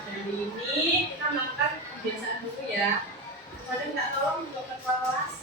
Hari ini kita melakukan kebiasaan dulu ya. Pada minta tolong untuk ketua kelas.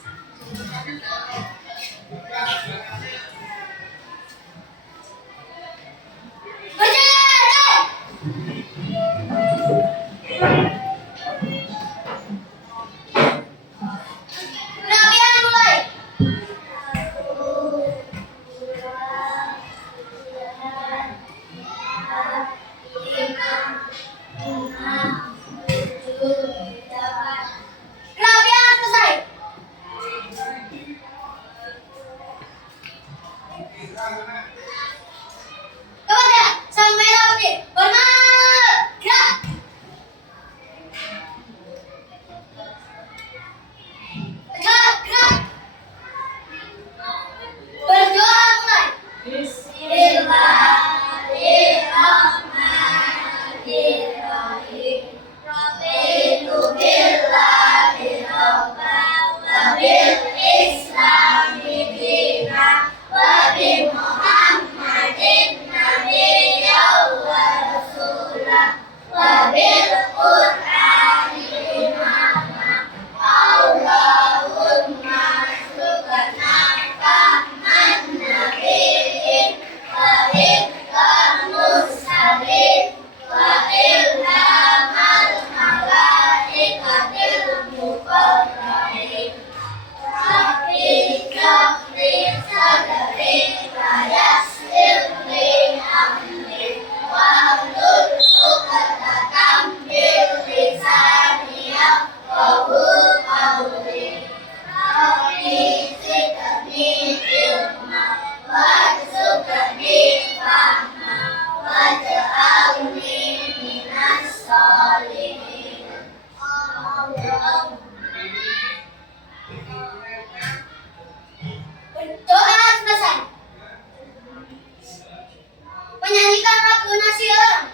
Menyanyikan lagu nasional.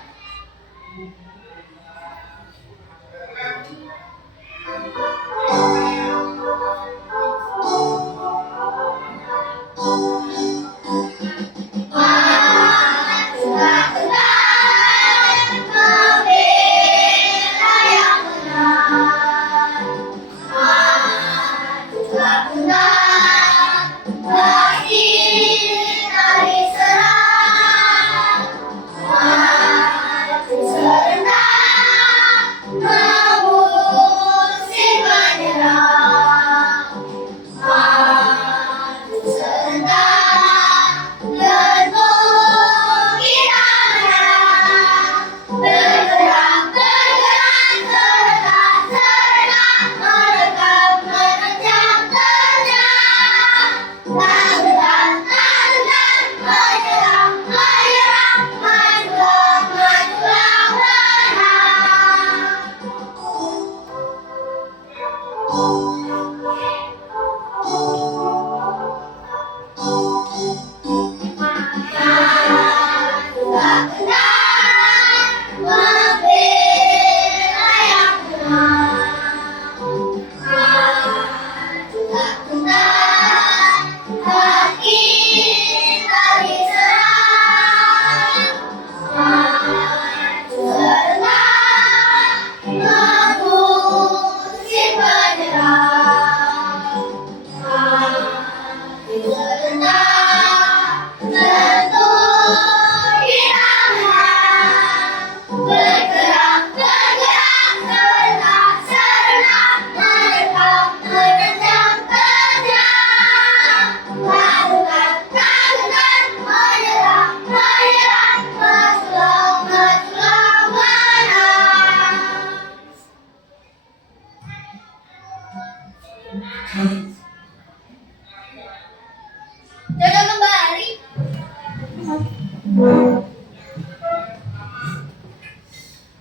Jaga kembali.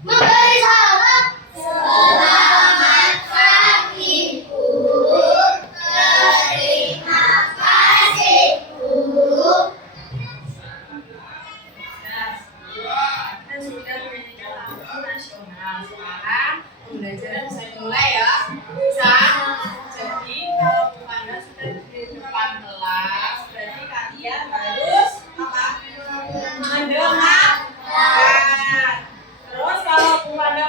Memberi salam. Selamat pagi, Bu. Terima kasih, Bu. Kita sudah menyanyikan lagu nasional. Sekarang pembelajaran bisa dimulai ya. Bisa. Jadi kalau Bu Panda sudah di depan kelas, berarti kalian harus apa? Mendengarkan. Terus kalau Bu Panda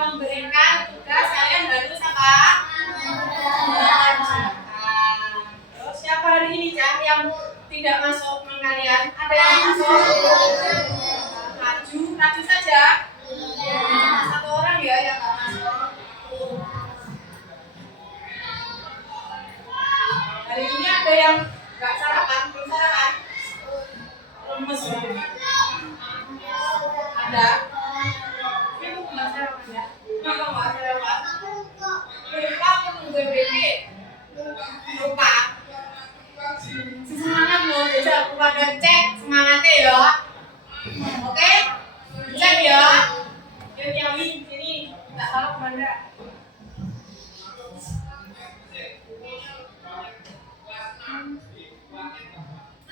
lagi sini. Nggak tahu kemana.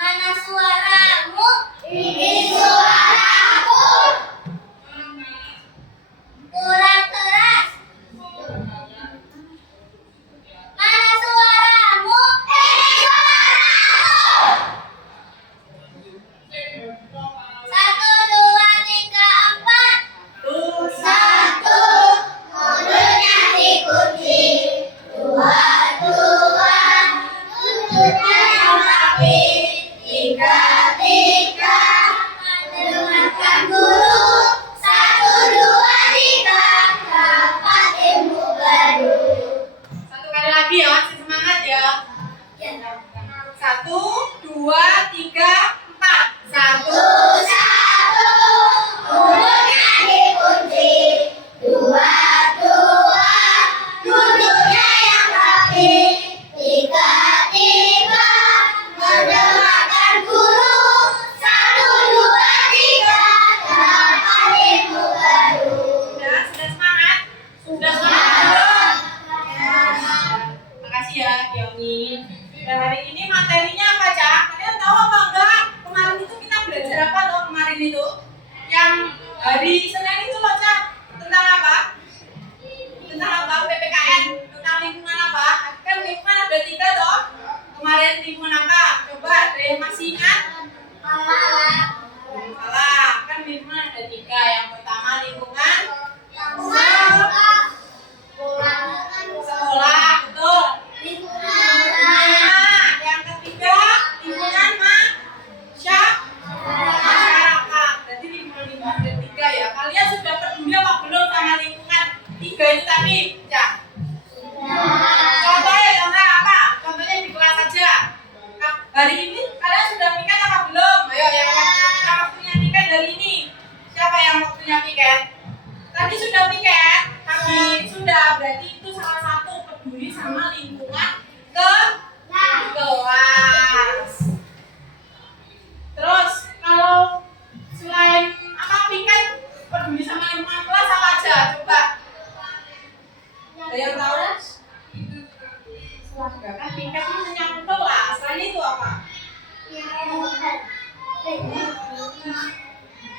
Mana suaramu? Ini suaraku. Kurang keras. Mana suaramu? Ini suaraku. 1, 2, 3, 4. Tuh, 1, mulutnya dikunci. 2, tutupnya yang rapi. 3, dengarkan guru. 1, 2, 3, dapat ilmu baru. satu kali lagi ya, masih semangat ya. 1, 2, 3, 4. 1, 1, mulutnya dikunci. 2, duduknya yang rapi. 3, mendengarkan guru. 1, 2, 3, dapat ilmu baru. sudah semangat? Sudah semangat belum? Makasih ya, Kioni. Dan hari ini materinya apa, Cak? Kalian tahu apa enggak? Kemarin itu kita belajar apa loh kemarin itu? Yang hari Senin itu loh, Cak. Tentang apa? Tentang apa? PPKN. Tentang lingkungan apa? Kan lingkungan ada 3 toh. Kemarin lingkungan apa? Coba ada yang masih ingat? Salah. Kan lingkungan ada 3. Yang pertama lingkungan sekolah, betul. Nah, yang ketiga lingkungan masyarakat. Jadi lingkungan ada 3 ya. Kalian sudah peduli apa belum sama lingkungan 3 itu tadi, Cak? Contohnya apa? Contohnya di kelas saja. Hari ini kalian sudah piket apa belum? Ayo yang waktunya piket hari ini. Siapa yang waktunya piket? Tadi sudah piket. Tadi sudah, berarti itu salah satu peduli sama lingkungan kelas. Terus kalau selain apa piket peduli sama lingkungan kelas apa aja? Coba. Ada yang tahu? Keluarga kan piket itu menyangkut kelas. Selain itu apa?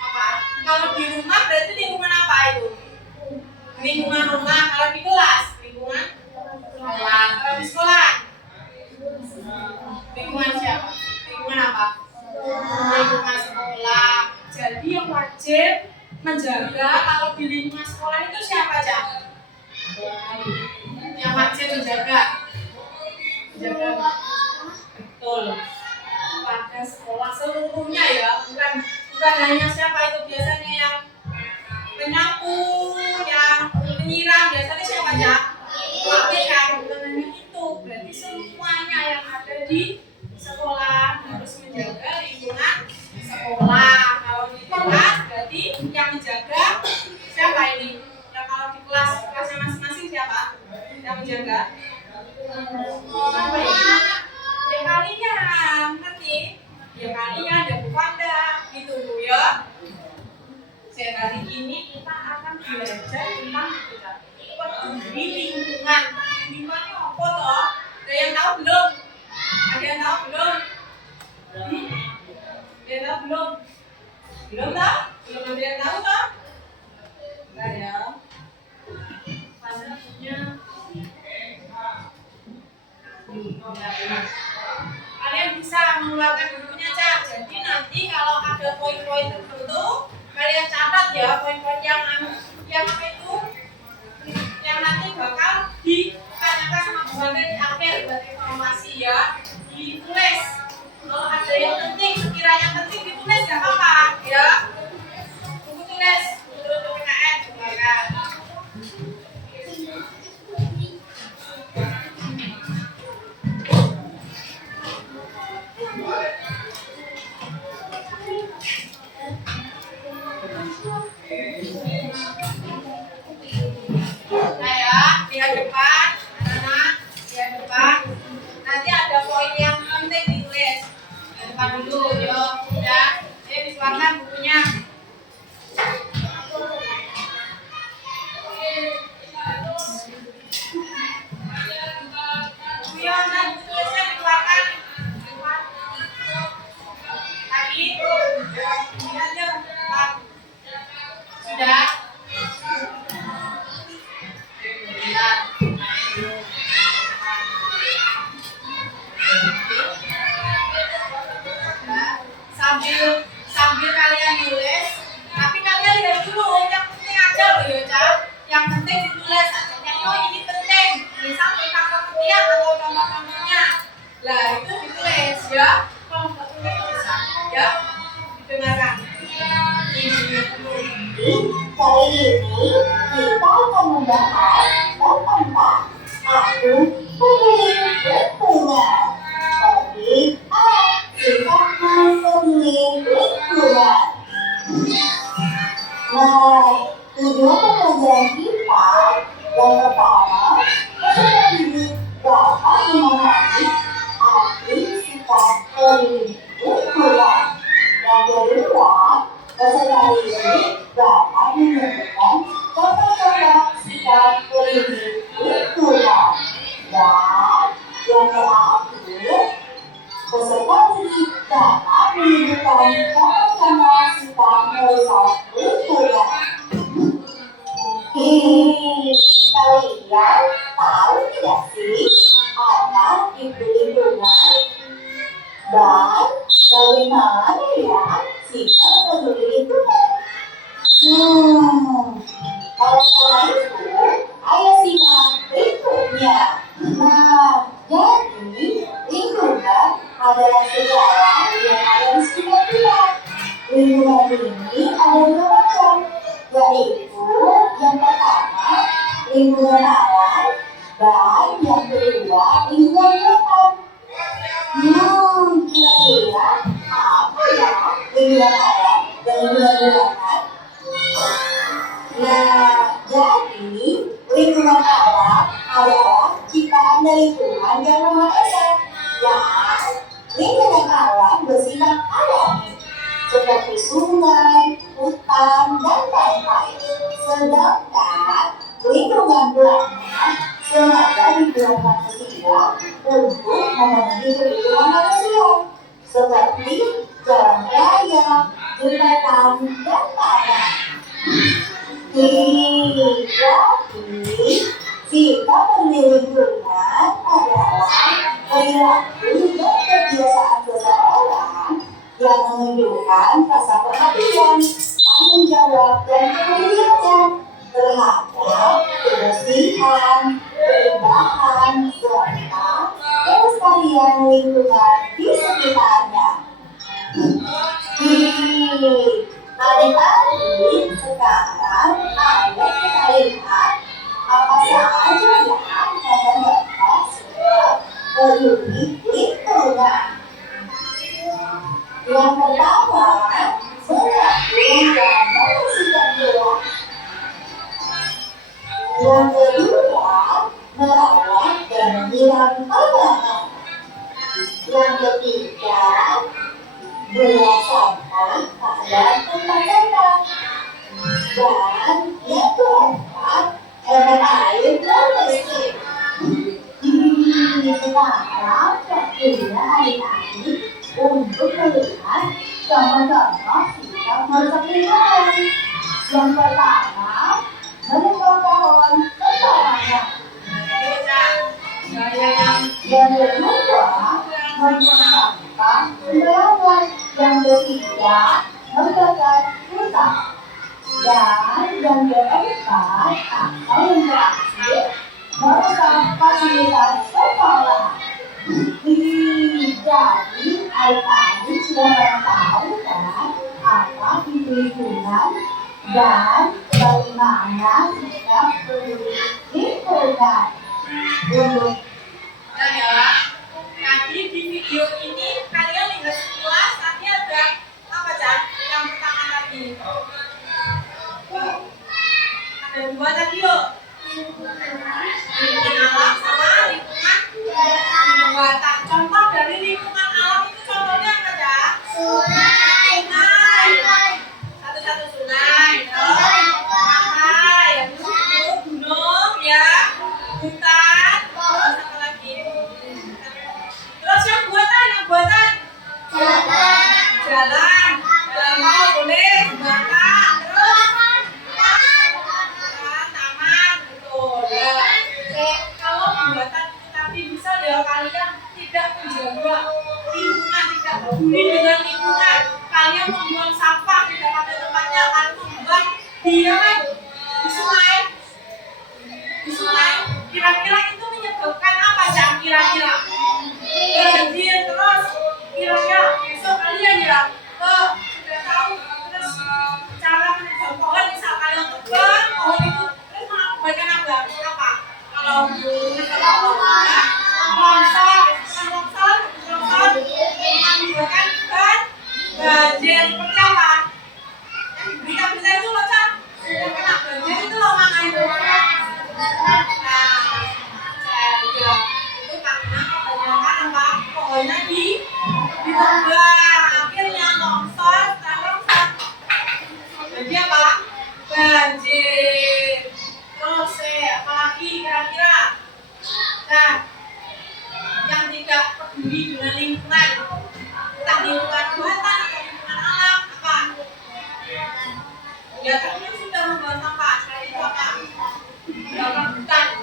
Apa? Kalau di rumah berarti lingkungan apa itu? Lingkungan rumah. Kalau di kelas lingkungan kelas. Kalau di sekolah lingkungan siapa? Lingkungan apa? Lingkungan sekolah. Jadi yang wajib menjaga kalau di lingkungan sekolah itu siapa, Cak? Yang wajib menjaga betul pada sekolah seluruhnya ya, bukan hanya siapa itu biasanya yang penyapu, yang penyiram, biasanya siapa aja? Tapi kan bukan hanya itu, berarti semuanya yang ada di sekolah harus menjaga lingkungan sekolah. Kalau di kelas berarti yang menjaga siapa ini? Ya kalau di kelasnya masing-masing siapa yang menjaga? Siapa ya? Ya kalian, ngerti? Ya kalian, ya Bufanda, gitu ya. Hari ini kita akan belajar tentang peduli Guyon dan tulisnya dikeluarkan. Lagi. Lihat yuk. Sudah. Sambil kalian nulis, tapi kalian lihat dulu yang penting aja loh ya, Cak. Yang penting ditulis aja. Oh, ini penting. Misal tentang pengertian atau contoh-contohnya. Lah, itu ditulis ya. Kalau nggak tulis tulisan, ya. Didengarkan. Ini dulu. Kali ini kita akan membahas tentang aku pemilik bukunya. Tapi sifatnya pemilik bukunya. Nah, tujuan pembelajaran kita yang pertama, peserta didik dapat memahami arti sifat pemilik bukunya. Yang kedua, peserta didik dapat menemukan contoh-contoh sifat pemilik bukunya. Dan yang terakhir, peserta didik dapat menunjukkan contoh-contoh sifat merusak bukunya. Kalian tahu tidak sih apa itu lingkungan? Dan bagaimana ya sifat peduli lingkungan? Kalau soal itu, ayo simak berikutnya. Nah, jadi lingkungan adalah sejarah yang ada di sekitar kita. Lingkungan ini ada dua macam, yaitu yang pertama lingkungan alam dan yang kedua lingkungan buatan. Kira-kira apa ya lingkungan alam dan lingkungan buatan? Nah, jadi lingkungan alam adalah ciptaan dari Tuhan yang Maha Esa. Dan lingkungan alam bersifat alami, seperti sungai, hutan, dan lain-lain. Sedangkan lingkungan buatan sengaja dibuat manusia untuk memenuhi kebutuhan manusia, seperti jalan raya, jembatan, dan tanah. Jadi, sifat pemilik lingkungan adalah perilaku dan kebiasaan seseorang yang menunjukkan rasa perhatian, tanggung jawab, dan kepeduliannya terhadap kebersihan, keindahan, serta kelestarian lingkungan di sekitarnya. Adik-adik, sekarang ayo kita lihat apa saja yang mereka sudah peduli lingkungan. Yang pertama, mengaku dan membersihkan ruang. Yang kedua, merawat dan menyiram tanaman. Yang ketiga, buang sampah pada tempat sampah. Dan yang keempat, hemat air dan listrik. Sekarang waktunya adik-adik untuk melihat contoh-contoh sifat merusak lingkungan. Yang pertama, menebang pohon sembarangan. Yang kedua, membuang sampah sembarangan. Yang ketiga, membakar hutan. Dan yang keempat atau yang terakhir, merusak fasilitas sekolah. Jadi adik-adik sudah tahu kan apa itu lingkungan dan bagaimana sikap peduli lingkungan. Nah ya, tadi di video ini kalian lihat sekilas, tadi ada apa Cak? Yang pertama tadi ada dua tadi loh, lingkungan alam sama lingkungan buatan. Contoh dari lingkungan alam itu contohnya apa Cak? Sungai. Satu-satu sungai, pantai, habis itu ya kalian tidak menjaga lingkungan, tidak peduli dengan lingkungan, kalian membuang sampah tidak pada tempatnya, kalian membuang di sungai, kira-kira itu menyebabkan apa Cak? Kira-kira banjir, terus kira-kira besok kalian ya sudah tahu terus cara menebang pohon, misal kalian tebang pohon itu terus mengakibatkan apa? Kalau menebang pohon longsor mengakibatkan banjir seperti apa? Berita-berita itu loh Cak, yang kena banjir itu loh makanya itu karena kebanyakan apa? Pohonnya ditebang, akhirnya longsor, jadi apa? Banjir. Terus apalagi kira-kira? Nah, yang tidak peduli dengan lingkungan, entah lingkungan buatan atau lingkungan alam, apa? Ya kalian sudah membuang sampah, selain itu apa? Membakar hutan,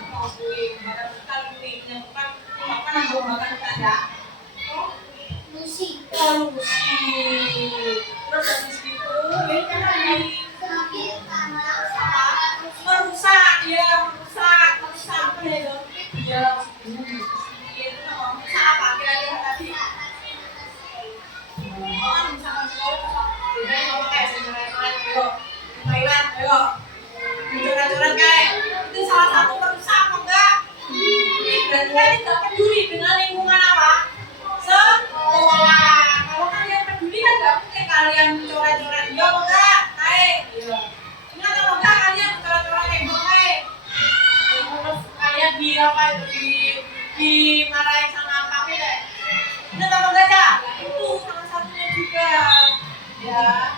membakar hutan ya. Musik. Terus habis itu ini kan lagi merusak apa ya? Dia merusak apa kira-kira tadi? Thailand, ayo. Coret-coret kayak itu salah satu perusahaan apa enggak? Ini berarti kan tidak peduli dengan lingkungan apa? Sekolah. Kalau kalian peduli kan nggak mungkin kalian coret-coret dia apa enggak? Naik. Ingat apa enggak kalian coret-coret tembok naik? Terus kalian dimarahin sama papi deh. Ingat apa enggak Cak? Itu salah satunya juga. Ya.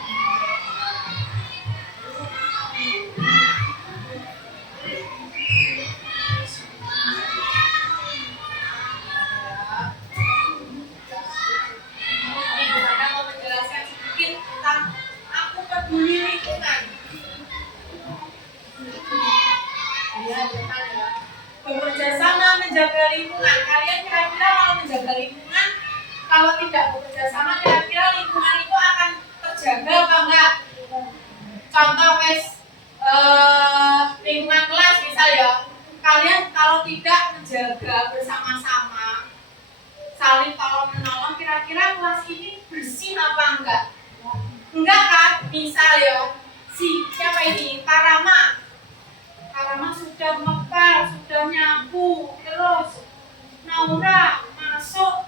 Peduli lingkungan. Ya, bekerja sama menjaga lingkungan. Kalian kira-kira kalau menjaga lingkungan, kalau tidak bekerja sama, kira-kira lingkungan itu akan terjaga apa enggak? Contoh lingkungan kelas misal ya, kalian kalau tidak menjaga bersama-sama, saling tolong menolong, kira-kira kelas ini bersih apa enggak? Enggak kan? Misal ya, siapa ini? Karama sudah ngepel, sudah nyapu, terus Naura masuk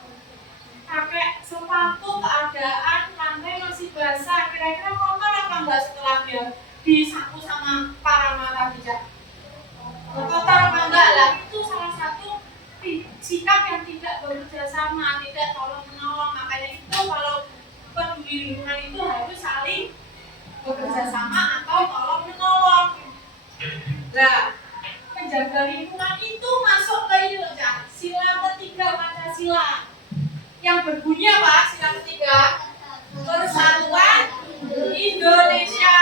pakai sepatu, keadaan lantai masih basah, kira-kira kotor apa enggak setelah dia disapu sama Karama tadi Cak? Kotor apa enggak lah? Itu salah satu sikap yang tidak bekerja sama, tidak tolong menolong. Makanya itu kalau peduli lingkungan itu harus saling bekerja sama atau tolong menolong. Nah, menjaga lingkungan itu masuk ke ini loh Cak, sila ketiga Pancasila yang berbunyi apa? Sila ketiga Persatuan Indonesia.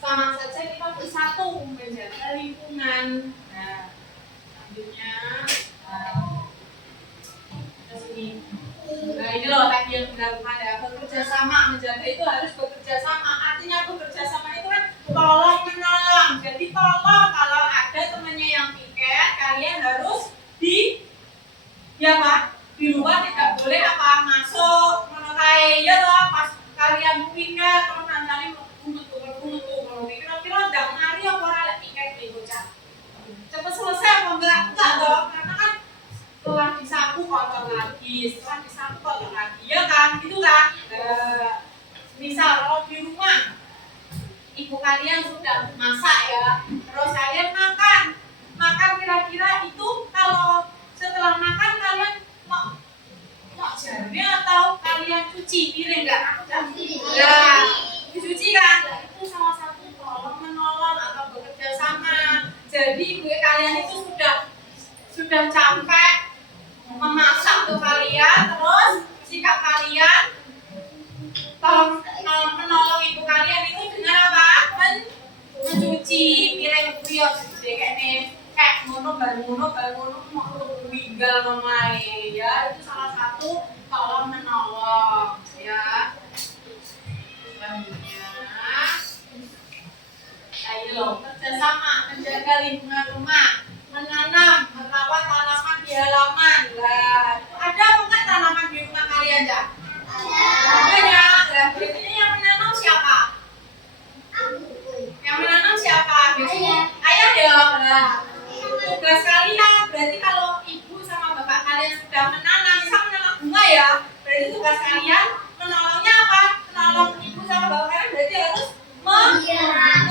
Sama saja kita bersatu menjaga lingkungan. Nah, selanjutnya sini. Nah ini loh tadi yang dilakukan ya, bekerja sama, menjaga itu harus bekerja sama. Artinya bekerja sama itu kan tolong menolong. Jadi tolong kalau ada temannya yang piket, kalian harus di luar tidak boleh apa masuk menerai ya loh. Pas kalian piket terus nanti metu kira-kira udah mari apa ora piket nih bocah. Cepat selesai apa enggak dong, karena kan setelah disapu kotor lagi, ya kan, gitu kan. Misal kalau di rumah ibu kalian sudah masak ya, terus kalian makan kira-kira itu kalau setelah makan kalian mau jarnya atau kalian cuci piring nggak? Aku udah dicuci kan? Itu salah satu tolong menolong atau bekerja sama. Jadi ibu kalian itu sudah capek memasak untuk kalian, terus sikap kalian tolong menolong ibu kalian itu dengan apa? Mencuci piring beliau kayak ngono mau winggal mamae ya. Itu salah satu tolong menolong ya. Selanjutnya ayo kerjasama menjaga lingkungan rumah, menanam, merawat tanaman di halaman. Lah, ada apa enggak tanaman di rumah kalian ya? Banyak. Lah, biasanya yang menanam siapa? Yang menanam siapa? Biasanya ayah ya. Nah, tugas kalian berarti kalau ibu sama bapak kalian sudah menanam, misal menanam bunga ya, berarti tugas kalian menolongnya apa? Menolong ibu sama bapak kalian berarti harus menyiram,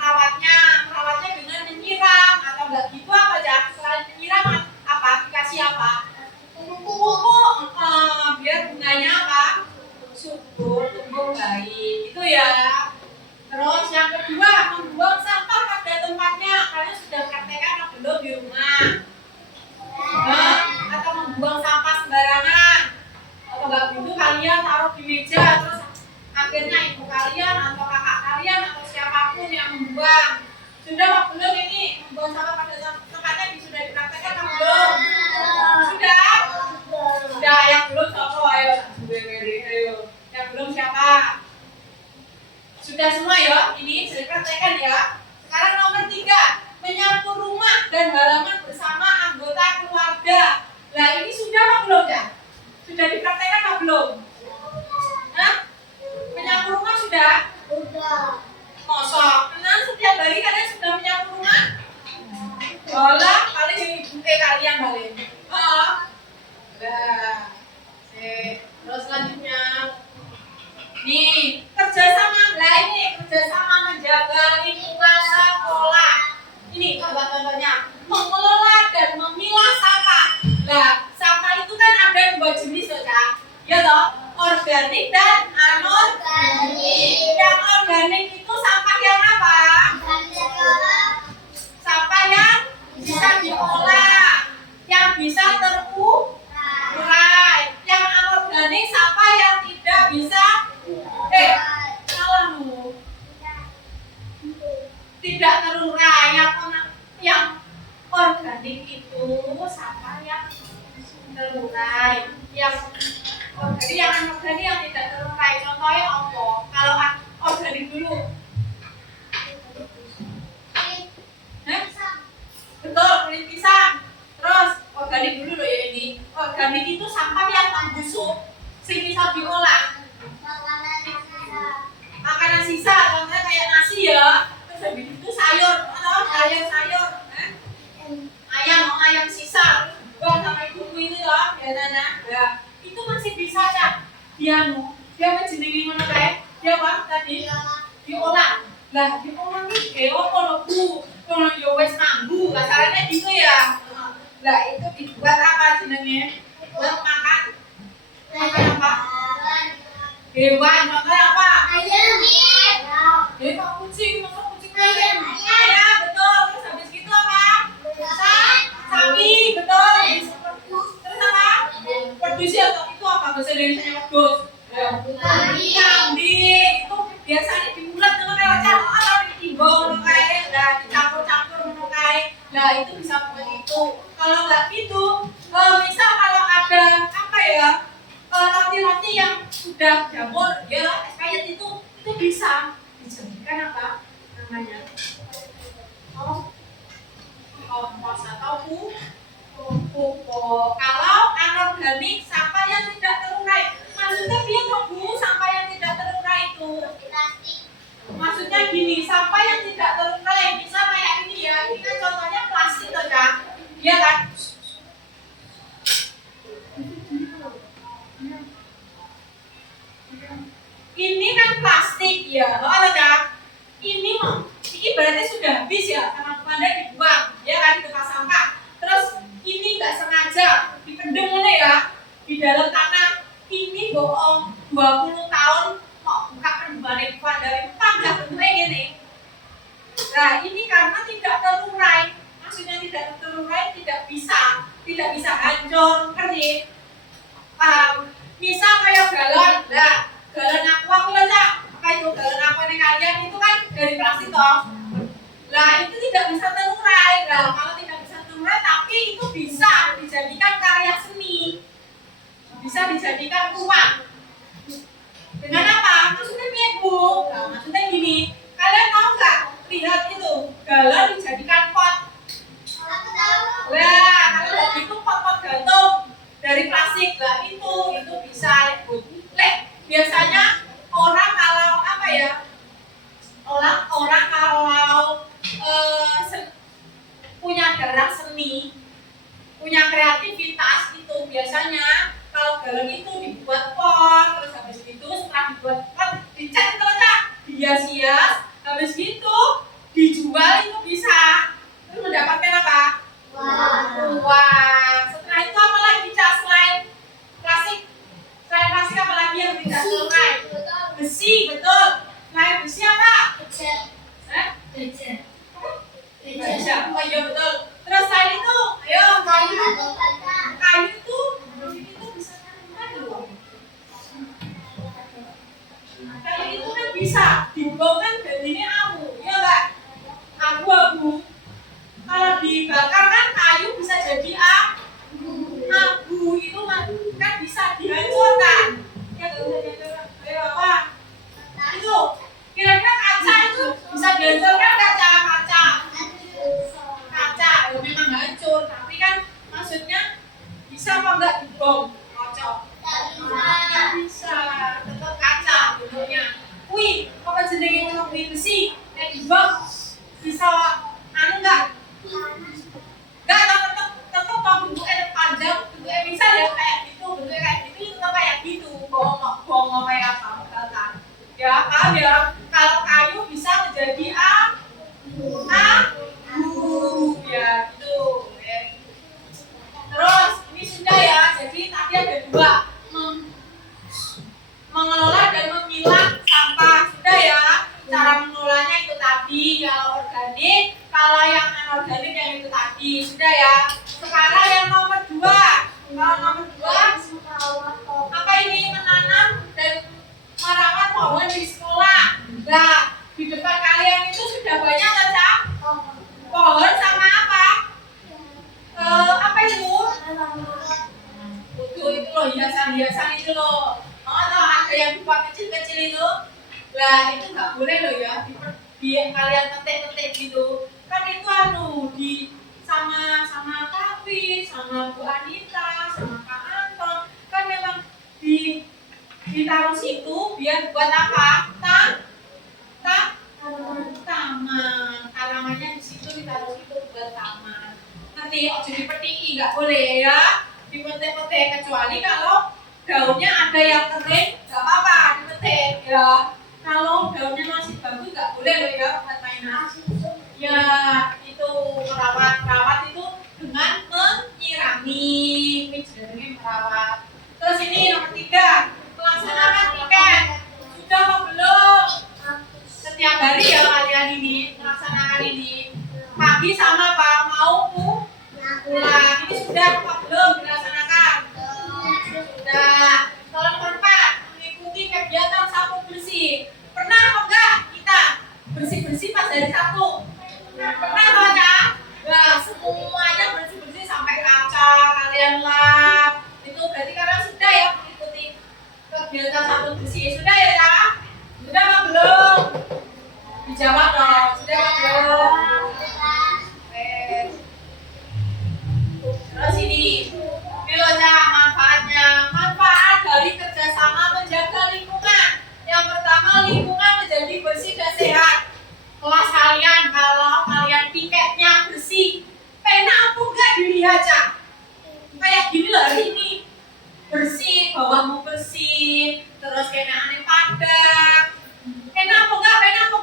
merawatnya dengan menyiram atau enggak gitu apa aja? Selain menyiram apa? Dikasih apa? Pupuk, biar bunganya apa? Subur, tumbuh baik, itu ya. Terus yang kedua, membuang sampah pada tempatnya. Kalian sudah praktekkan atau belum di rumah? Atau membuang sampah sembarangan? Atau enggak gitu kalian taruh di meja terus akhirnya ibu kalian atau kakak kalian atau siapapun yang membuang. Sudah apa belum ini membuang sampah pada tempatnya sudah dipraktekkan atau belum? Sudah? Sudah, yang belum contoh ayo. Ayo. Yang belum siapa? Sudah semua ya? Ini sudah dipraktekkan ya. Sekarang nomor 3, menyapu rumah dan halaman bersama anggota keluarga. Nah ini sudah apa belum ya? Sudah dipraktekkan atau belum? Hah? Menyapu rumah sudah? Mosok? Kenal setiap hari kalian sudah menyapu rumah? Olah, paling yang ibu kalian paling. Oh. Nah, terus selanjutnya nih kerjasama. Nah ini kerjasama menjaga lingkungan sekolah. Ini contoh-contohnya mengelola dan memilah sampah. Nah sampah itu kan ada 2 jenis loh Cak. Ya toh, organik dan anorganik. Yang organik itu sampah yang apa? Sampah yang bisa diolah, yang bisa terurai. Yang anorganik sampah yang tidak bisa tidak terurai. Yang organik itu sampah yang terurai. Yang organik, yang anorganik yang tidak terurai. Contohnya apa? Kalau organik dulu. Betul, kulit pisang. Terus organik dulu loh ya ini. Organik itu sampah yang membusuk, sing bisa diolah. Makanan sisa, contohnya kayak nasi ya. Terus habis itu sayur atau sayur. Ayam sisa. Buang sama ibuku itu loh, biasanya. Ya, itu masih bisa Cak. Dia menjenengi ngono kae. Dia apa tadi? Diolah. Lah, diolah iki opo lho Bu? Kono yo wis mambu, kasarane gitu ya. Lah itu dibuat apa jenenge? Buat makan. Makan apa? Hewan, makan apa? Ayam. Kok kucing, masa kucing ayam? Ayam, betul. Terus habis gitu apa? Sapi, betul. Terus apa? Pedus ya, itu apa? Bahasa Indonesia pedus. Kambing itu biasanya dibulat dengan kayak atau ditimbang kayak, nah dicampur-campur kayak, nah itu bisa begitu. Kalau nggak gitu, misal kalau ada apa ya, roti-roti yang sudah jamur, ya expired itu bisa dijadikan apa namanya? Kompos atau pupuk. Kalau anorganik sampah yang tidak terurai, maksudnya dia Bu, sampah yang tidak terurai itu. Maksudnya gini, sampah yang tidak terurai bisa kayak ini ya. Ini kan contohnya plastik toh, Kak. Iya kan? Ini kan plastik ya. Loh, Kak. Ini berarti sudah habis ya, sama Anda dibuang, ya kan di tempat sampah. Terus ini nggak sengaja dipendem ya di dalam tanah. Ini bohong 20 tahun mau buka pendemane dari panggah bentuknya gini. Nah ini karena tidak terurai. Maksudnya tidak terurai, tidak bisa hancur, ngerti? Paham? Misal kayak galon, nah galon aqua aku aja, apa itu galon aqua ini kalian itu kan dari plastik toh. Nah itu tidak bisa terurai. Nah kalau tidak bisa terurai tapi itu bisa dijadikan karya seni, bisa dijadikan uang. Dengan apa? Maksudnya piye, Bu? Nah, maksudnya gini, kalian tahu nggak? Lihat itu, galon dijadikan pot. Wah, kalau begitu pot-pot gantung dari plastik lah itu bisa Bu. Biasanya orang kalau apa ya? Orang kalau punya darah seni, punya kreativitas itu biasanya kalau galon itu dibuat pot, terus habis itu setelah dibuat pot dicat terus dihias-hias, habis itu dijual itu bisa terus mendapatkan apa? Uang. Setelah itu apa lagi Cak selain plastik? Selain plastik apa lagi yang tidak terurai? Besi, betul. Selain besi apa? Baja. Oh iya betul. Terus selain itu, ayo kayu itu bisa terurai loh. Kayu itu kan bisa dibongkar jadinya abu, ya enggak? Abu-abu. Kalau dibakar kan kayu bisa jadi abu itu kan bisa dihancurkan. Ya ayo apa? Itu kira-kira kaca itu bisa dihancurkan kaca ya memang hancur tapi kan maksudnya bisa apa enggak dibom kocok nggak bisa tetap kaca bentuknya. Wih apa jenenge kalau besi dibom bisa enggak tetap bentuknya panjang bentuknya bisa ya kayak gitu bentuknya kayak gitu tetap kayak gitu bohong kayak apa kan ya paham ya kalau kayu bisa menjadi ya gitu terus ini sudah ya jadi tadi ada dua mengelola dan memilah sampah sudah ya cara mengelolanya itu tadi kalau organik kalau yang anorganik yang itu tadi sudah ya sekarang yang nomor dua kalau nomor dua apa ini menanam dan merawat pohon di sekolah. Nah di depan kalian itu sudah banyak saja pohon sama apa? Apa itu? Itu loh hiasan itu loh. Atau ada yang buat kecil-kecil itu. Lah itu nggak boleh loh ya di kalian petik-petik gitu. Kan itu di sama Kavi, sama Bu Anita, sama Kak Anton. Kan memang ditaruh situ biar buat apa? Taman. Tanamannya di situ ditaruh situ buat taman. Nanti ojo dipetiki nggak boleh ya. Dipetik-petik kecuali kalau daunnya ada yang kering nggak apa-apa dipetik ya. Kalau daunnya masih bagus nggak boleh loh ya buat mainan. Ya itu merawat itu dengan menyirami. Ini merawat. Terus ini nomor 3 melaksanakan piket. Sudah apa belum? Setiap hari ya kalian ini melaksanakan ini pagi sama apa mau pulang ini sudah apa belum dilaksanakan? Sudah. Kalau nomor 4 mengikuti kegiatan sapu bersih pernah apa enggak kita bersih pas hari Sabtu? Pernah baca? Nah semuanya bersih sampai kaca kalian lap itu berarti kalian sudah ya mengikuti kegiatan sapu bersih sudah ya Kak? Sudah apa belum? Dijawab dong, sudah apa belum? Terus ini pilotnya manfaat dari kerjasama menjaga lingkungan. Yang pertama lingkungan menjadi bersih dan sehat. Kelas kalian kalau kalian piketnya bersih, pena apa enggak dilihat Cak? Kayak gini loh ini bersih, bawahmu bersih, terus kena aneh padang. Pena apa enggak? Pena toh?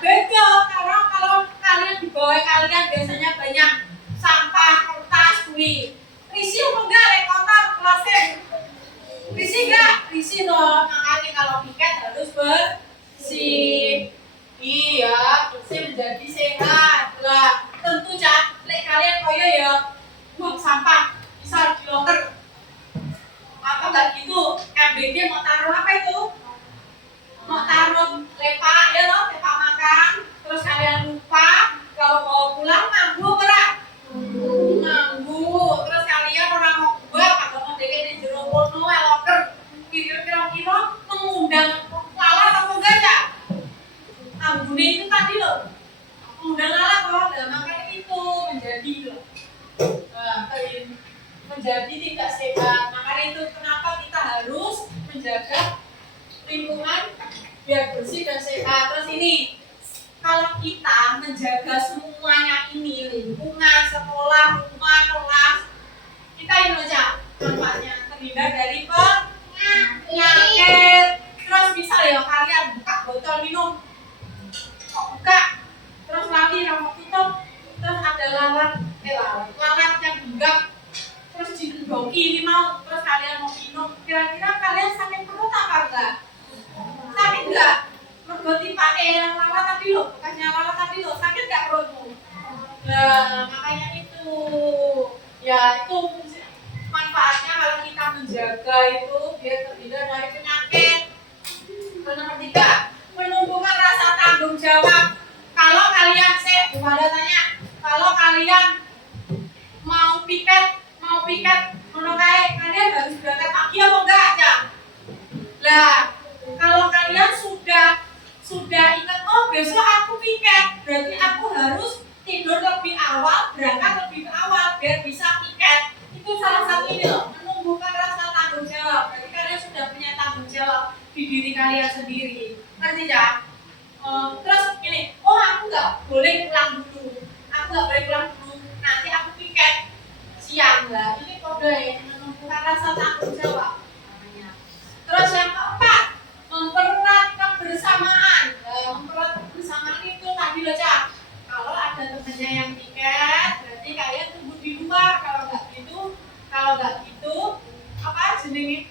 Beda. Karena kalau kalian di bawah kalian biasanya banyak sampah, kertas, kuih. Risih apa enggak? Kotor kelasnya. Risih enggak? Risih toh. Makanya kalau piket harus bersih. Iya, bersih menjadi sehat. Lah, tentu Cak, kalian koyo ya buang sampah bisa di loker. Apa enggak gitu? MBD mau taruh apa itu? Mau taruh lepak ya loh, lepak makan. Terus kalian lupa kalau bawa mengundang lalat kok. Nah, makanya itu menjadi loh. Menjadi tidak sehat. Makanya itu kenapa kita harus menjaga lingkungan biar bersih dan sehat. Terus ini, kalau kita menjaga semuanya ini, lingkungan, sekolah, rumah, kelas, kita ini aja manfaatnya terhindar dari penyakit. Terus bisa ya kalian buka botol minum, buka, terus lagi rokok tutup, terus ada lalat yang hinggap, terus didoki ini mau, terus kalian mau minum, kira-kira kalian sakit perut apa enggak? Sakit enggak? Mergoti pakai yang lalat tadi loh, bekasnya lalat tadi loh, sakit enggak perutmu? Nah, makanya itu, ya itu manfaatnya kalau kita menjaga itu biar terhindar dari penyakit. Nomor 3, menumbuhkan rasa tanggung jawab. Kalau kalian tanya, kalau kalian mau piket, menurut kalian harus berangkat pagi apa enggak aja? Lah, kalau kalian sudah ingat, oh besok aku piket, berarti aku harus tidur lebih awal, berangkat lebih awal biar bisa piket. Itu salah satu ini loh, menumbuhkan rasa tanggung jawab. Berarti kalian sudah punya tanggung jawab di diri kalian sendiri. Ngerti ya? Terus ini, oh aku nggak boleh pulang dulu, nanti aku piket siang lah. Ini kode yang menumbuhkan rasa tanggung jawab namanya. Terus yang keempat, mempererat kebersamaan. Mempererat kebersamaan itu tadi loh Cak. Kalau ada temennya yang piket, berarti kalian tunggu di luar. Kalau nggak gitu,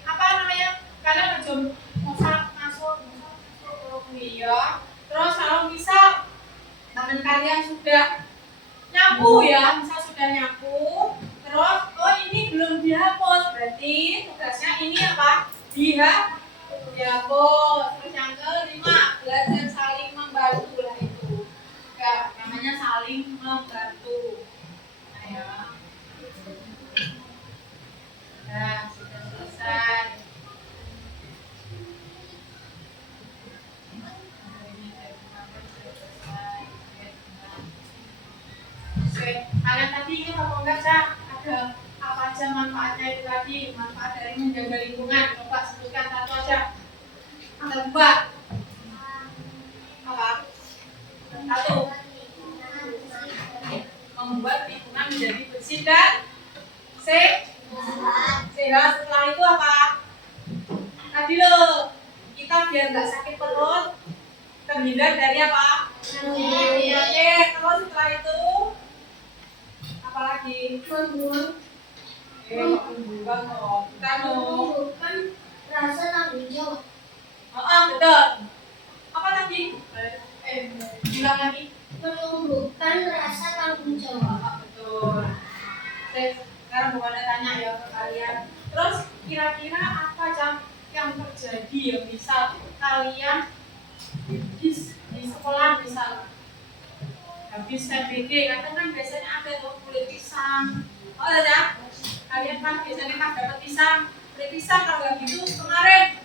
apa namanya? Kalian masuk ya. Terus kalau misal teman kalian sudah nyapu ya, terus oh ini belum dihapus, berarti tugasnya ini apa? Dihapus. Terus yang kelima, belajar saling membantu lah itu. Ya, namanya saling membantu. Nah, ya. Nah, sudah selesai. Kalian tadi ingat apa enggak Cak? Ada apa aja manfaatnya itu tadi? Manfaat dari menjaga lingkungan. Coba sebutkan satu aja. Ada 2. Apa? 1. Membuat lingkungan menjadi bersih dan sehat. Setelah itu apa? Tadi loh, kita biar nggak sakit perut, terhindar dari apa? Penyakit. Terus setelah itu apalagi? Menumbuhkan rasa tanggung jawab. Betul. Apa tadi? Bilang lagi. Menumbuhkan rasa tanggung jawab. Betul. Sekarang bukan ada tanya ya ke kalian. Terus kira-kira apa yang terjadi ya? Misal kalian di sekolah misal habis PBG, kadang kan biasanya ada tuh kulit pisang. Oh ada? Kalian kan biasanya kan dapat pisang, kulit pisang. Kalau nggak gitu kemarin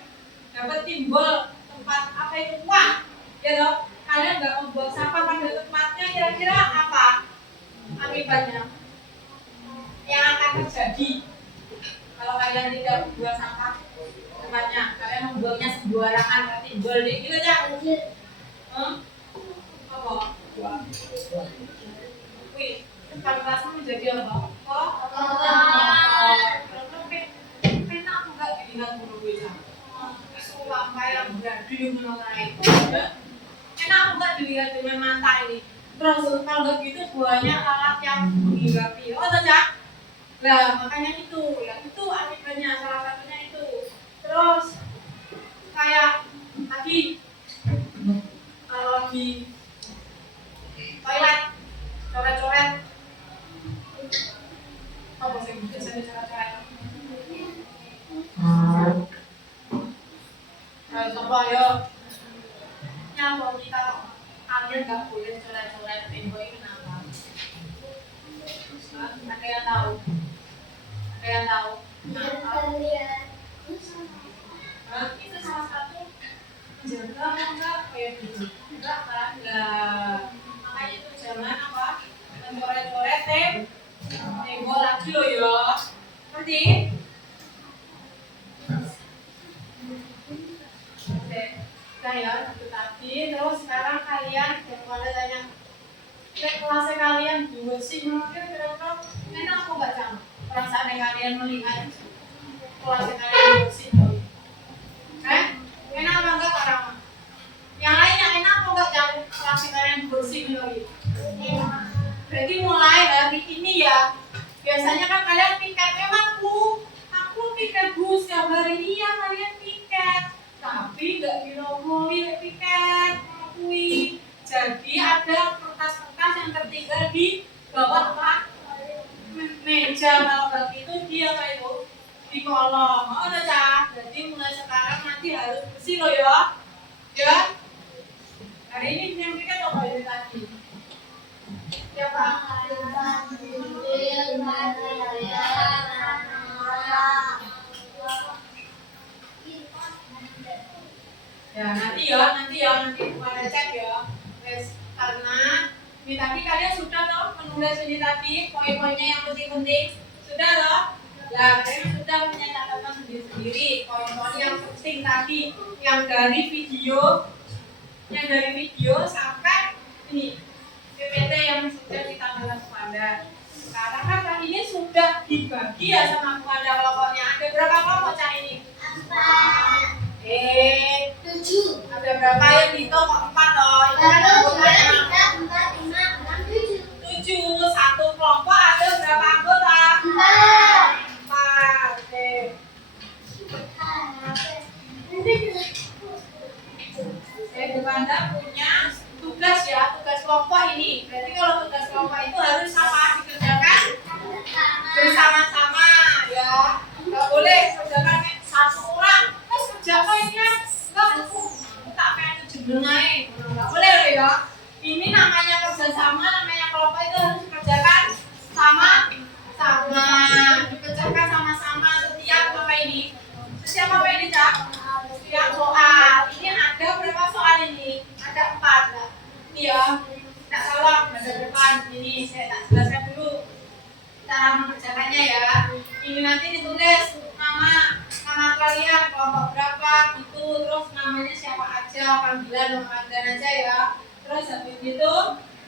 dapat timbul tempat apa itu uang, ya loh. Kalian nggak membuang sampah pada tempatnya, kira-kira apa akibatnya? Yang akan terjadi kalau kalian tidak membuang sampah tempatnya, kalian membuangnya sembarangan, timbul gitu aja. Apa? Wih, tempat kelasnya menjadi apa? Enak aku nggak dilihat guru gue sampai yang beradu mengenai enak aku nggak dilihat dengan mata ini. Terus kalau nggak gitu banyak lalat yang menghinggapi. Oh tidak? Nah makanya itu akibatnya salah satunya itu. Terus kayak tadi kalau di toilet coret-coret apa sih biasanya coret-coret coba ya nyamuk kita kalian nggak boleh coret-coret tembok itu kenapa? Ada yang tahu? Itu salah satu menjaga enggak kayak gitu enggak kan? Makanya itu kelasnya kalian bersih, kira-kira enak apa enggak Cang? Perasaan kalian melihat kelasnya kalian bersih? Enak apa enggak Kak? Yang lainnya enak apa enggak Cang? Kelasnya kalian bersih lagi? Berarti mulai hari ini ya, biasanya kan kalian piket, memang aku piket Bu, setiap hari iya kalian piket, tapi nggak diromoli piket, akui. Jadi ada kertas-kertas yang tertinggal di bawah meja, kalau begitu dia kayak itu di kolom. Oh udah Cak, jadi mulai sekarang nanti harus bersih loh ya. Hari ini yang piket apa ini tadi? Ya Pak. Ya nanti pada cek ya. Karena ini tadi kalian sudah toh menulis ini tadi poin-poinnya yang penting-penting sudah toh. Ya kalian sudah punya catatan sendiri-sendiri poin-poin yang penting tadi yang dari video sampai ini PPT yang sudah kita bahas pada. Sekarang kan ini sudah dibagi ya sama kepada kelompoknya. Ada berapa kelompok Cak ini? 7. Ada berapa yang dihitung kok 4 toh? Itu kan anggotanya 7. Satu kelompok ada berapa anggota? 4. Oke. Bunda punya tugas ya, tugas kelompok ini. Berarti kalau tugas kelompok itu harus apa? Dikerjakan bersama-sama ya. Nggak boleh kerjakan satu orang. Terus kerjakan ini kan tak pengen jeblengai. Nggak boleh loh ya. Ini namanya kerjasama, namanya kelompok itu harus dikerjakan sama-sama. Dikerjakan sama-sama setiap apa ini? Setiap apa ini Cak? Setiap soal. Ini ada berapa soal ini? Ada 4. Iya, tak salah pada depan ini saya tak jelaskan dulu cara mengerjakannya ya. Ini nanti ditulis nama kalian, kelompok berapa gitu, terus namanya siapa aja, panggilan aja ya. Terus habis itu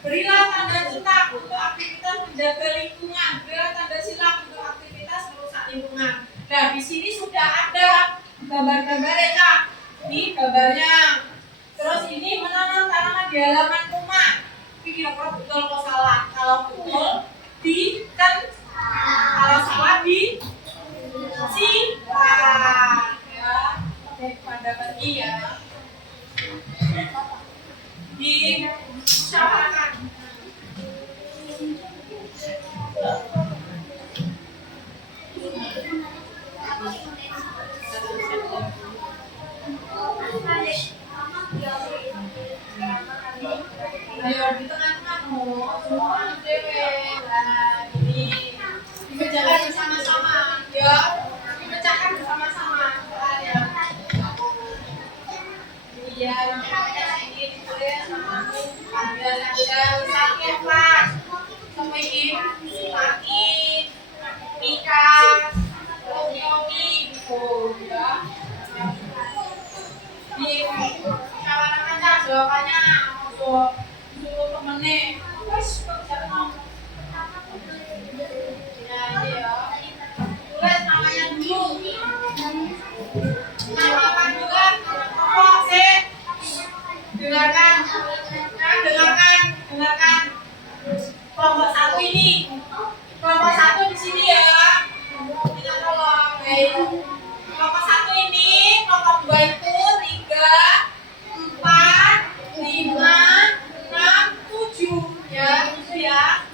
berilah tanda cetak untuk aktivitas menjaga lingkungan, berilah tanda silang untuk aktivitas merusak lingkungan. Nah di sini sudah ada gambar-gambarnya Cak. Ini gambarnya. Terus ini menanam tanaman di halaman rumah. Ini kira-kira betul atau salah? Kalau betul, kalau salah silang ya. Pada pagi ya. Diusahakan. Ayo di tengah-tengah semua anak dewe. Nah ini dikerjakan bersama-sama ya, dipecahkan bersama-sama soalnya. Iya, ini ditulis sama panggilan aja. Misalnya Pak, semuanya Paki, Mika, terus Yomi gitu ya. Di kawan aja jawabannya untuk temennya. Wes kerjaan. Ya ini ya. Tulis namanya dulu. Nama panggilan apa sih? Dengarkan. Dengarkan. Kelompok 1 ini. Kelompok 1 di sini ya. Kita tolong, guys. Kelompok 1 ini, kelompok 2 itu 3, 4, 5, 6, 7 ya, itu ya.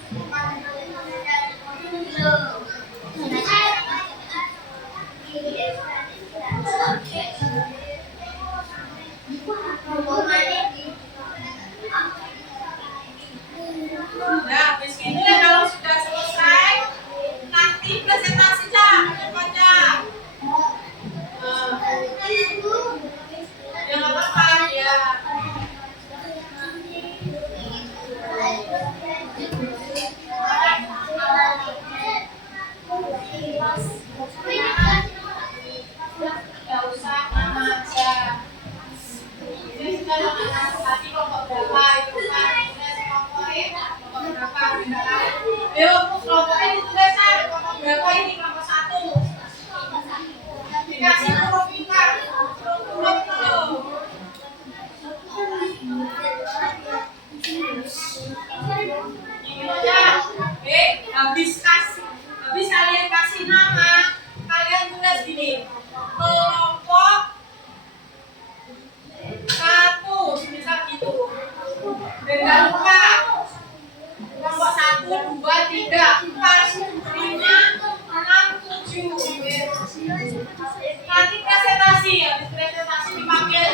Nah, habis itu ya kalau sudah selesai, nanti presentasi Cak, depannya. Ya nggak apa-apa ya. Nggak usah nama aja. Ini sudah tadi kelompok berapa itu kan? Kelompok Ayo, kelompoknya dituliskan. Kelompok berapa ini? Kelompok 1. Dikasih huruf pintar. Huruf itu. Ini aja. Habis kalian kasih nama, kalian tulis gini. Kelompok 1, misal gitu. Jangan lupa. Kelompok 1, 2, 3, 4, 5, 6, 7. Nanti presentasi ya, habis presentasi dipanggil.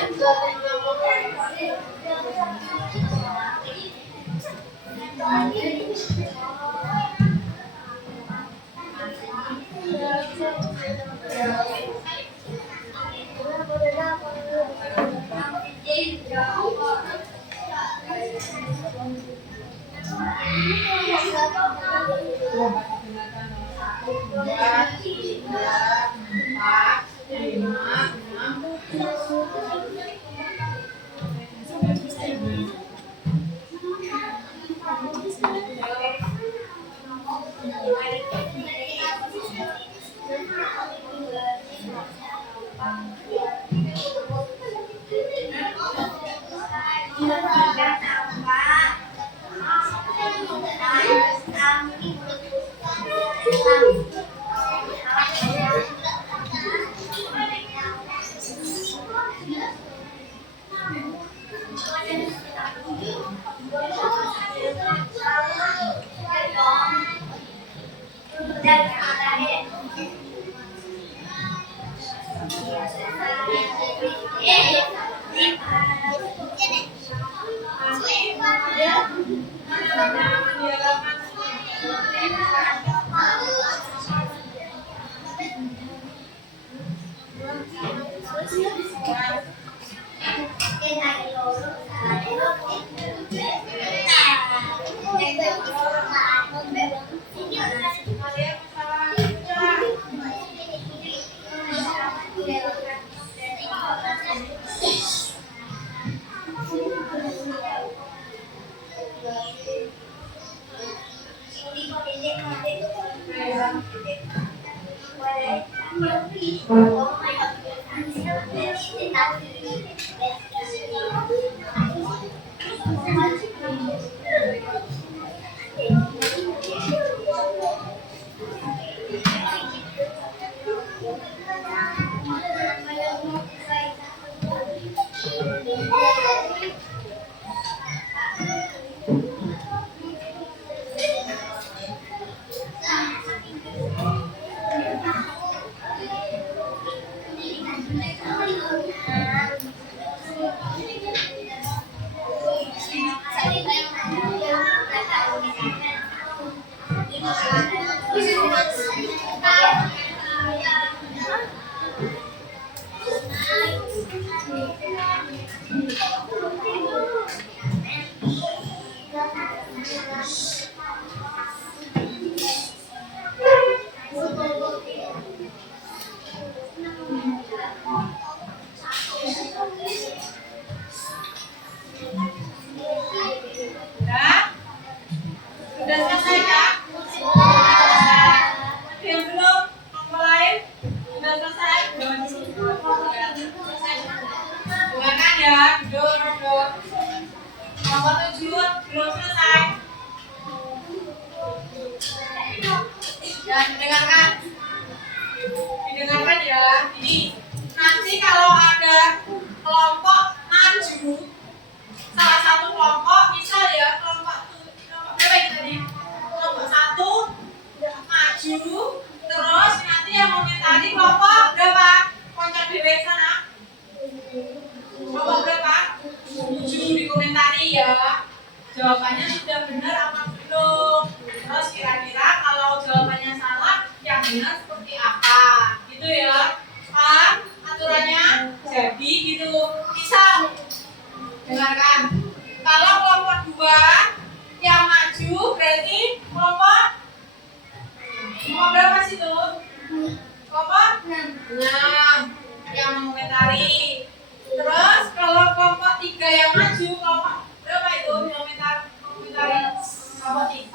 Jawabannya sudah benar apa belum? Terus kira-kira kalau jawabannya salah, yang benar seperti apa? Gitu ya. Paham aturannya? Jadi gitu. Bisa dengarkan. Kalau kelompok 2 yang maju berarti kelompok berapa sih tuh? Kelompok 6 yang mengomentari. Terus kalau kelompok 3 yang maju, kelompok berapa itu? Komentari kelompok 3.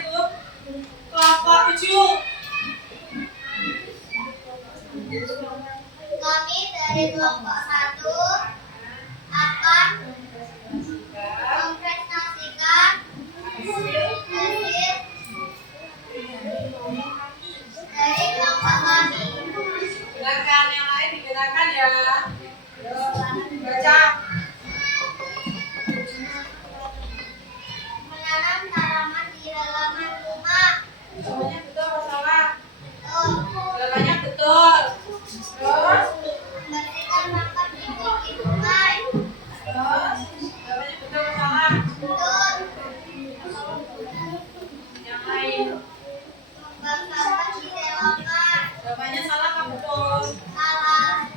itu? Kelompok 7. Kami dari kelompok 1 akan mempresentasikan hasil dari kelompok kami. Dengarkan yang lain, didengarkan ya. Baca. Menanam tanaman di halaman rumah. Jawabannya betul atau salah? Betul. Jawabannya betul. Terus? Membersihkan sampah di pinggir sungai. Terus? Jawabannya betul atau salah? Betul. Yang lain? Membuang sampah di selokan. Jawabannya salah apa betul? Salah.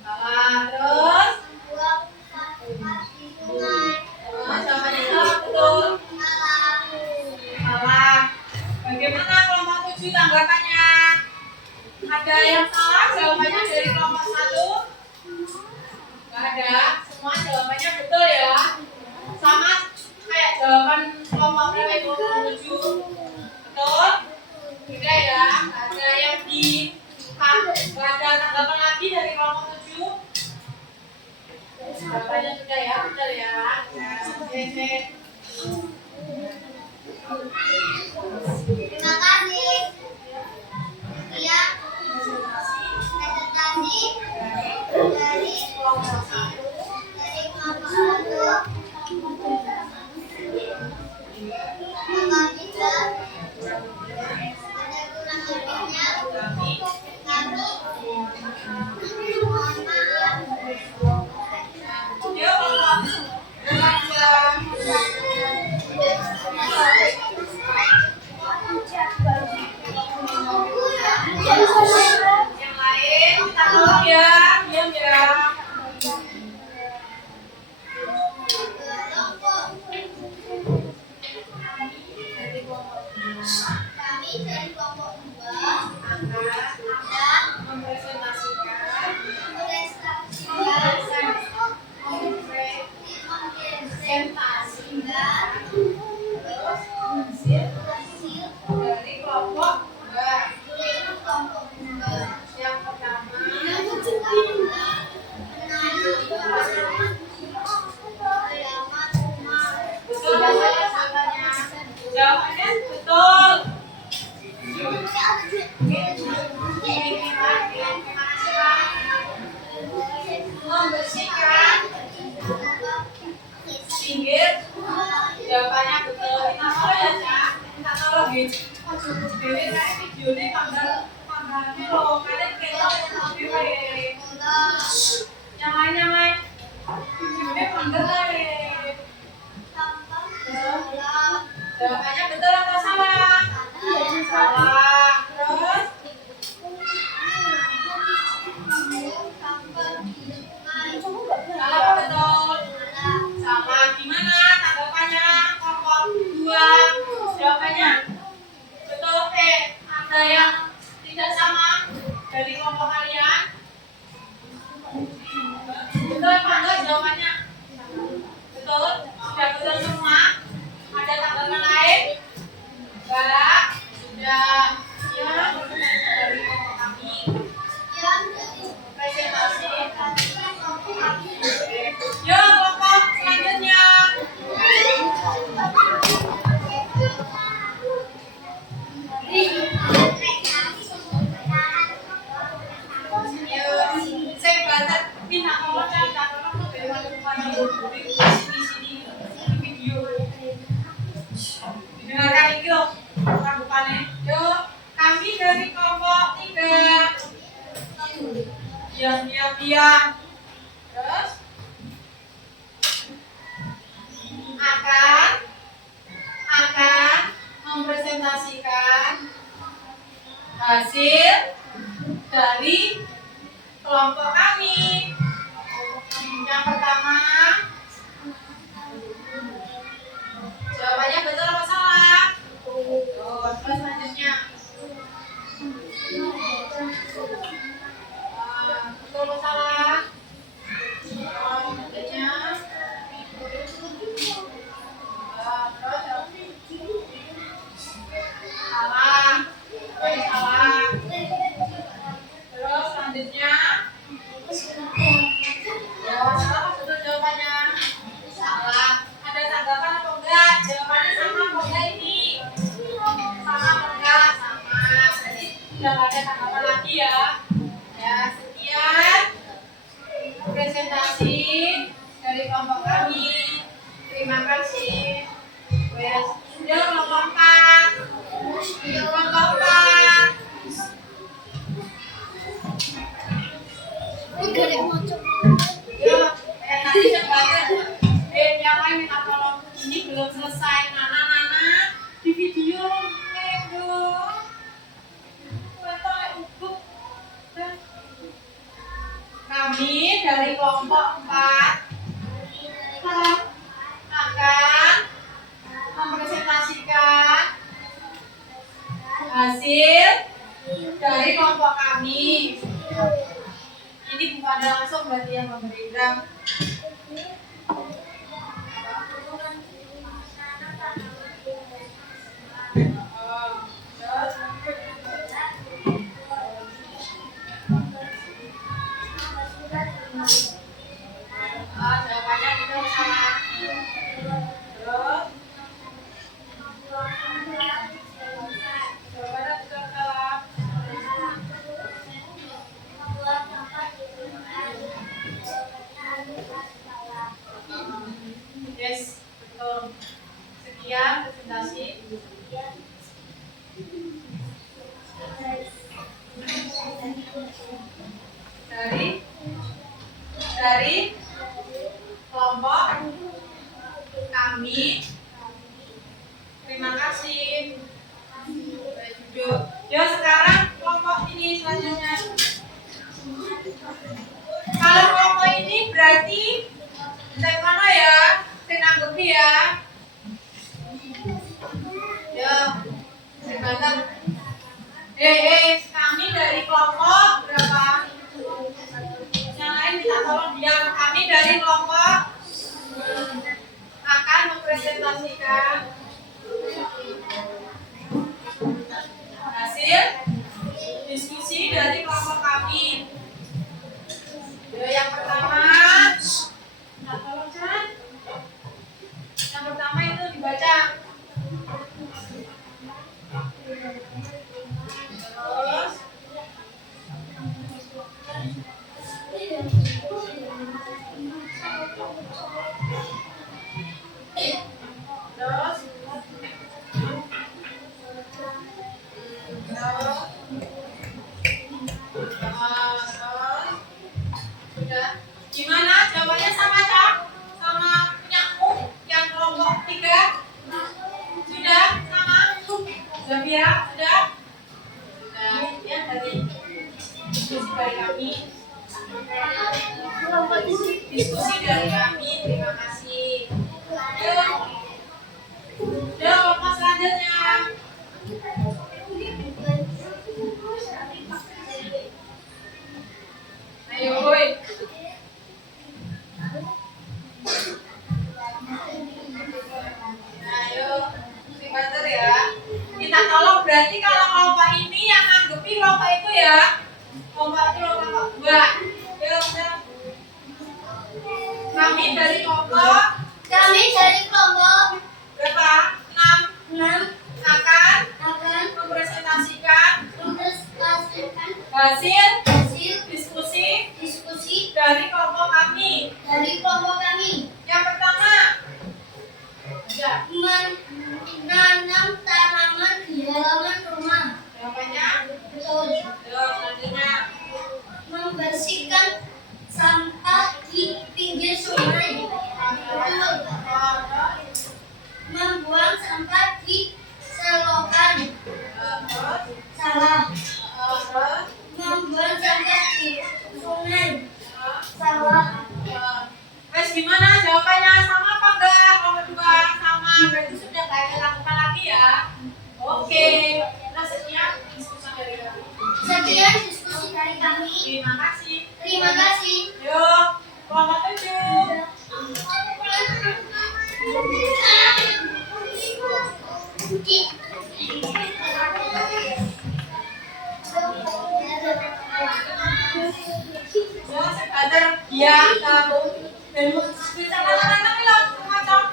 Salah. Terus? Membuang sampah di sungai. Terus jawabannya salah betul? Salah. Salah. Bagaimana kelompok 7 tanggapannya? Ada yang salah jawabannya dari kelompok 1? Nggak ada. Semua jawabannya betul ya. Sama kayak jawaban kelompok berapa itu? 7. Betul? Tidak ya. Nggak ada yang nggak ada tanggapan lagi dari kelompok 7. Jawabannya sudah ya. Betul ya. Oke. Terima kasih. Sekian presentasi dari kelompok 1. Mohon bisa ada kurang lebihnya. Kami mohon maaf. Yuk, kelompok 2. Yang lain kita tolong ya, diam ya. Kami dari kelompok 2 Akan akan mempresentasikan hasil dari kelompok 2. dari kelompok 2. Yang pertama, betul dan salah jawabannya. Jawabannya betul. Membersihkan pinggir. Jawabannya betul. Kita tahu ya, Cak. Kita tahu lagi. Dewi kayak videonya tanggalnya loh. Kalian kita Dewi. Yang lain. Videonya tanggal lagi. Jawabannya betul atau salah? Salah. Terus? Salah apa betul? Salah. Gimana tanggapannya kelompok 2? Jawabannya betul. Ada yang tidak sama dari kelompok kalian? Betul apa enggak jawabannya? Betul? Sudah betul semua? Ada tanggapan lain? Enggak? Sudah. Ya, dari kelompok kami. Presentasi. Yuk, kelompok selanjutnya. Yuk, saya banget minta tolong di sini video. Dengarkan ini loh, bukannya. Yuk, kami dari kelompok 3. Diam. Terus akan mempresentasikan hasil dari kelompok kami. Yang pertama, jawabannya betul atau salah? Betul. Terus selanjutnya, betul atau salah? Selanjutnya, terus sudah nggak ada tanggapan lagi ya. Ya, sekian presentasi dari kelompok kami. Terima kasih. Wes, sudah kelompok 4. Kelompok 4. Yuk, tadi yang lain minta tolong, ini belum selesai. Nana di video dong. Kami dari kelompok 4 akan mempresentasikan hasil dari kelompok kami. Ini bukan langsung berarti yang memberi gram. Jawabannya itu sama. Terus jawabannya juga salah. Yes, betul. Sekian presentasi dari kelompok kami. Terima kasih. Ya, sekarang kelompok ini selanjutnya. Kalau kelompok ini berarti dari mana ya? Saya nanggepi ya. Ya, saya bantu. Kami dari kelompok berapa? Yang lain minta tolong diam. Kami dari kelompok akan mempresentasikan hasil diskusi dari kelompok kami. Yang pertama, minta tolong Chan. Yang pertama itu dibaca. Terus sudah. Gimana jawabannya sama Cak? Sama punyaku yang kelompok 3? Sudah sama? Sudah ya? Sudah? Sudah. Ya, dari diskusi dari kami. Diskusi dari kami. Terima kasih. Yuk. Kelompok selanjutnya. Ayo, woi. Ayo, pinter ya. Minta tolong berarti kalau kelompok ini yang nganggepi kelompok itu ya. Kelompok itu kelompok 2. Yuk, udah. Kami dari kelompok berapa? 6 akan mempresentasikan hasil diskusi dari kelompok kami. Yang pertama, Menanam tanaman di halaman rumah. jawabannya. Betul. Selanjutnya, Membersihkan sampah di pinggir sungai. Betul. Membuang sampah di selokan. Salah. Membuang sampah di sungai. Salah. Wes gimana jawabannya, sama apa enggak? Kalau kedua sama, berarti sudah nggak dilakukan lagi ya. Oke, nah sekian diskusi dari kami. Sekian diskusi dari kami. Terima kasih. Terima kasih. Yuk, kelompok 7. Ya, sekadar dia tahu dan bisa anak-anak bilang macam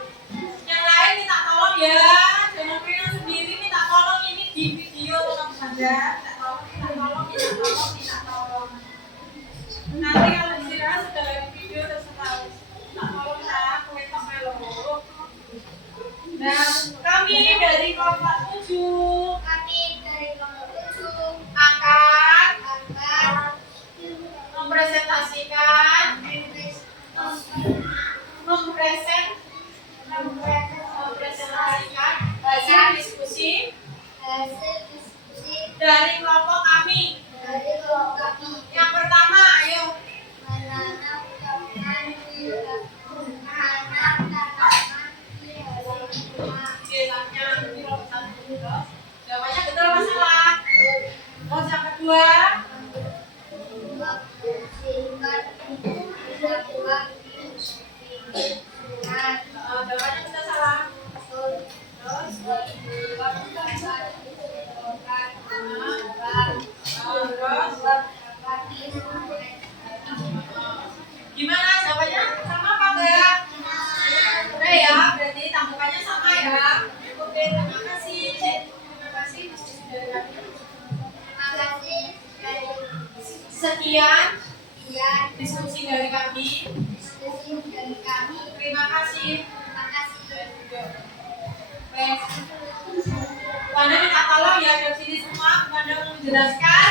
yang lain minta tolong ya, jangan pengen sendiri minta tolong ini di video tolong saja, minta tolong minta Nah, kami dari kelompok 7 Kami dari kelompok 7 akan akan mempresentasikan hasil diskusi hasil diskusi dari kelompok kami. dari kelompok kami. Yang pertama, ayo. Menanam tanaman di halaman rumah. Jawabannya jawabannya betul apa salah? Terus yang kedua, Membersihkan sampah di sungai. jawabannya betul salah. Terus membuang sampah di selokan. Terus gimana jawabannya? Sama apa enggak? Udah ya, berarti tambahannya sama ya. Oke, terima kasih. Terima kasih diskusi dari kami. Terima kasih dari Sekian sekian diskusi dari kami. diskusi dari kami. Terima kasih. Terima kasih. Baik. Pada minta tolong ya dari sini semua pada menjelaskan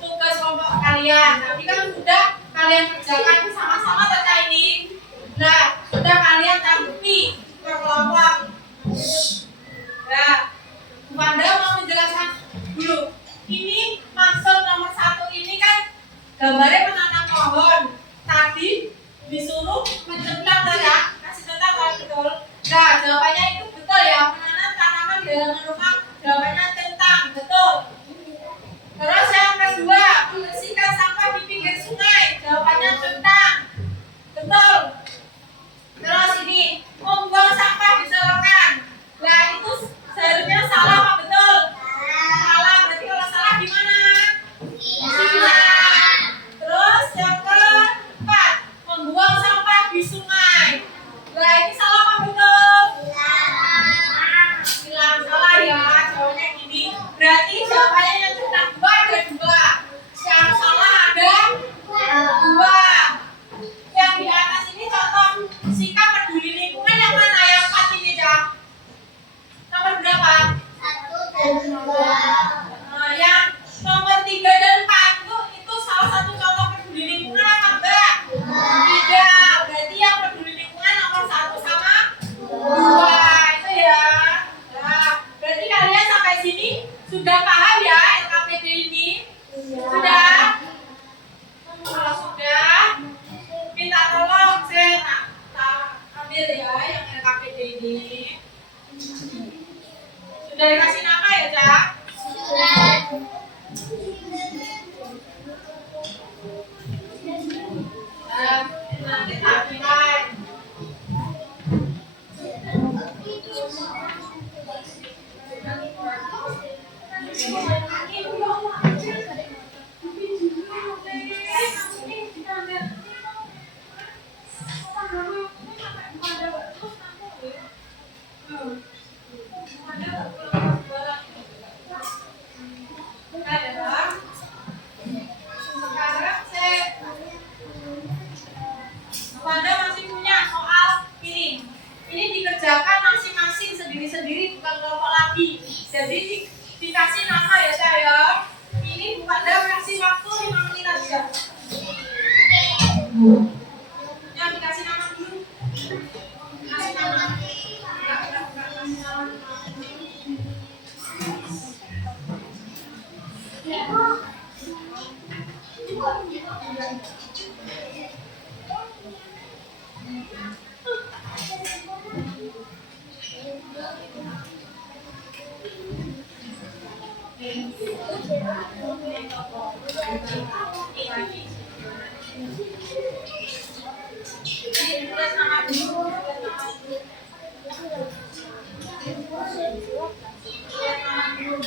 tugas kelompok kalian. Tapi kan sudah kalian kerjakan sama-sama tata ini. Nah, sudah kalian tanggapi per kelompok. Nah, Pada mau menjelaskan dulu. Ini maksud nomor 1 ini kan gambarnya menanam pohon. Tadi disuruh mencemplak ya, kasih tentang kalau betul. Nah, jawabannya itu betul ya, menanam tanaman di halaman rumah. Jawabannya tentang betul. Terus yang kedua, membersihkan sampah di pinggir sungai. Jawabannya tentang betul. Terus ini, membuang sampah di selokan. Nah, itu seharusnya salah apa betul? Salah, berarti kalau salah gimana? Iya. Terus yang keempat, membuang sampah di sungai. Nah, ini salah apa betul? Bilang salah ya, jawabannya gini. Berarti jawabannya yang tentang dua ada dua. Yang salah ada dua. Yang di atas ini contoh sikap peduli lingkungan yang mana? Yang 4 ini, Cak. Nomor berapa? 1 dan 2. Yang nomor 3 dan 4 itu salah satu contoh peduli lingkungan apa enggak? Tidak. Berarti yang peduli lingkungan nomor 1 sama 2 itu ya. Nah, berarti kalian sampai sini sudah paham ya LKPD ini? Sudah? Kalau sudah, minta tolong saya tak ambil ya yang LKPD ini. Sudah dikasih nama ya, Cak? Sudah. Nah, nanti tak nilai. Sekarang Pada masih punya soal ini. Ini dikerjakan masing-masing sendiri-sendiri, bukan kelompok lagi. Jadi dikasih nama ya saya. Ini pada kasih waktu 5 menit aja. Ya dikasih nama dulu. Kasih nama. Enggak kasih nama. Ini tulis nama dulu.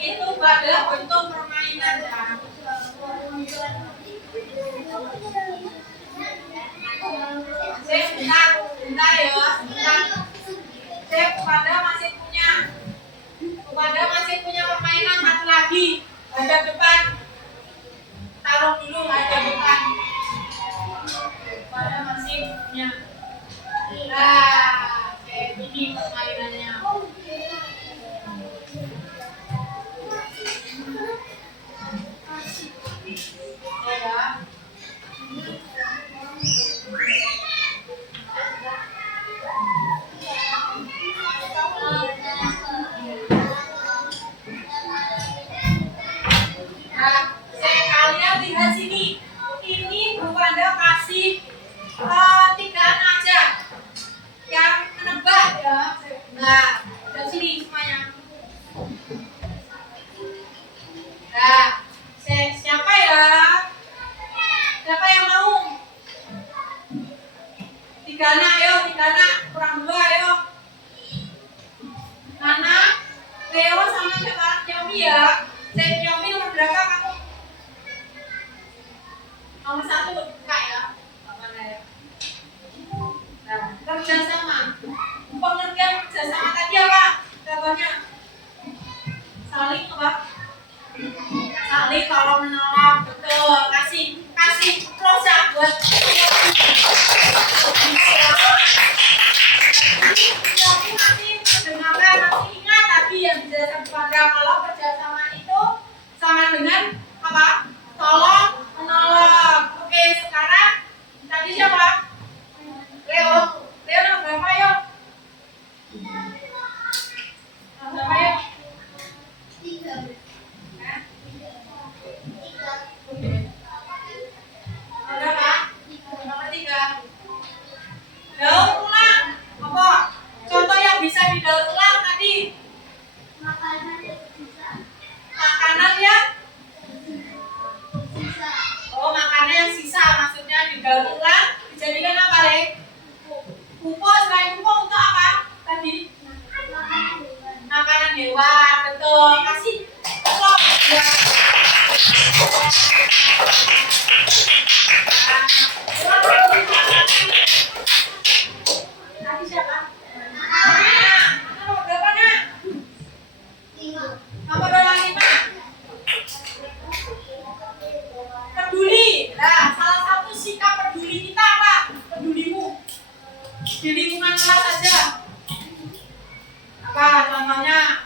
Itu pada bentuk permainan ya. Bentar ya, bentar. Kepada masih punya permainan satu lagi. hadap depan. Taruh dulu hadap depan. Pada masih punya. Nah, kayak gini permainannya. Ya. Nah, kalian lihat sini. Ini Bu Wanda kasih tigaan aja yang menebak ya. Nah, dari sini semuanya. Nah, siapa ya? Siapa yang mau? Tigana, ayo, Tigana, kurang 2, ayo. Nana, Leo sama siapa? Nyomi ya. Nyomi nomor berapa kamu? Nomor 1, Kak ya. Mana ya? Nah, kerja sama. Pengertian kerja sama tadi apa? Contohnya saling apa? Saling kalau menolong, betul. Kasih prosa buat Nyomi masih mendengarkan, masih ingat tadi yang dijelaskan kepada kalau kerjasama itu sama dengan apa? Tolong menolong. Oke, sekarang tadi siapa? Leo nomor berapa yuk? Nomor berapa yuk? 3. Berapa? Nomor 3. Daur ulang. Apa? Contoh yang bisa didaur ulang tadi. Makanan yang sisa. Makanan yang Sisa. Oh, makanan yang sisa maksudnya didaur ulang dijadikan apa, Le? Pupuk. Selain pupuk untuk apa? Tadi makanan hewan. Betul. Kasih pupuk ya. Tadi siapa? Nomor berapa, Nak? 5. Nomor 25. Peduli. Nah, salah satu sikap peduli kita apa? Pedulimu di lingkungan kelas saja. Apa contohnya?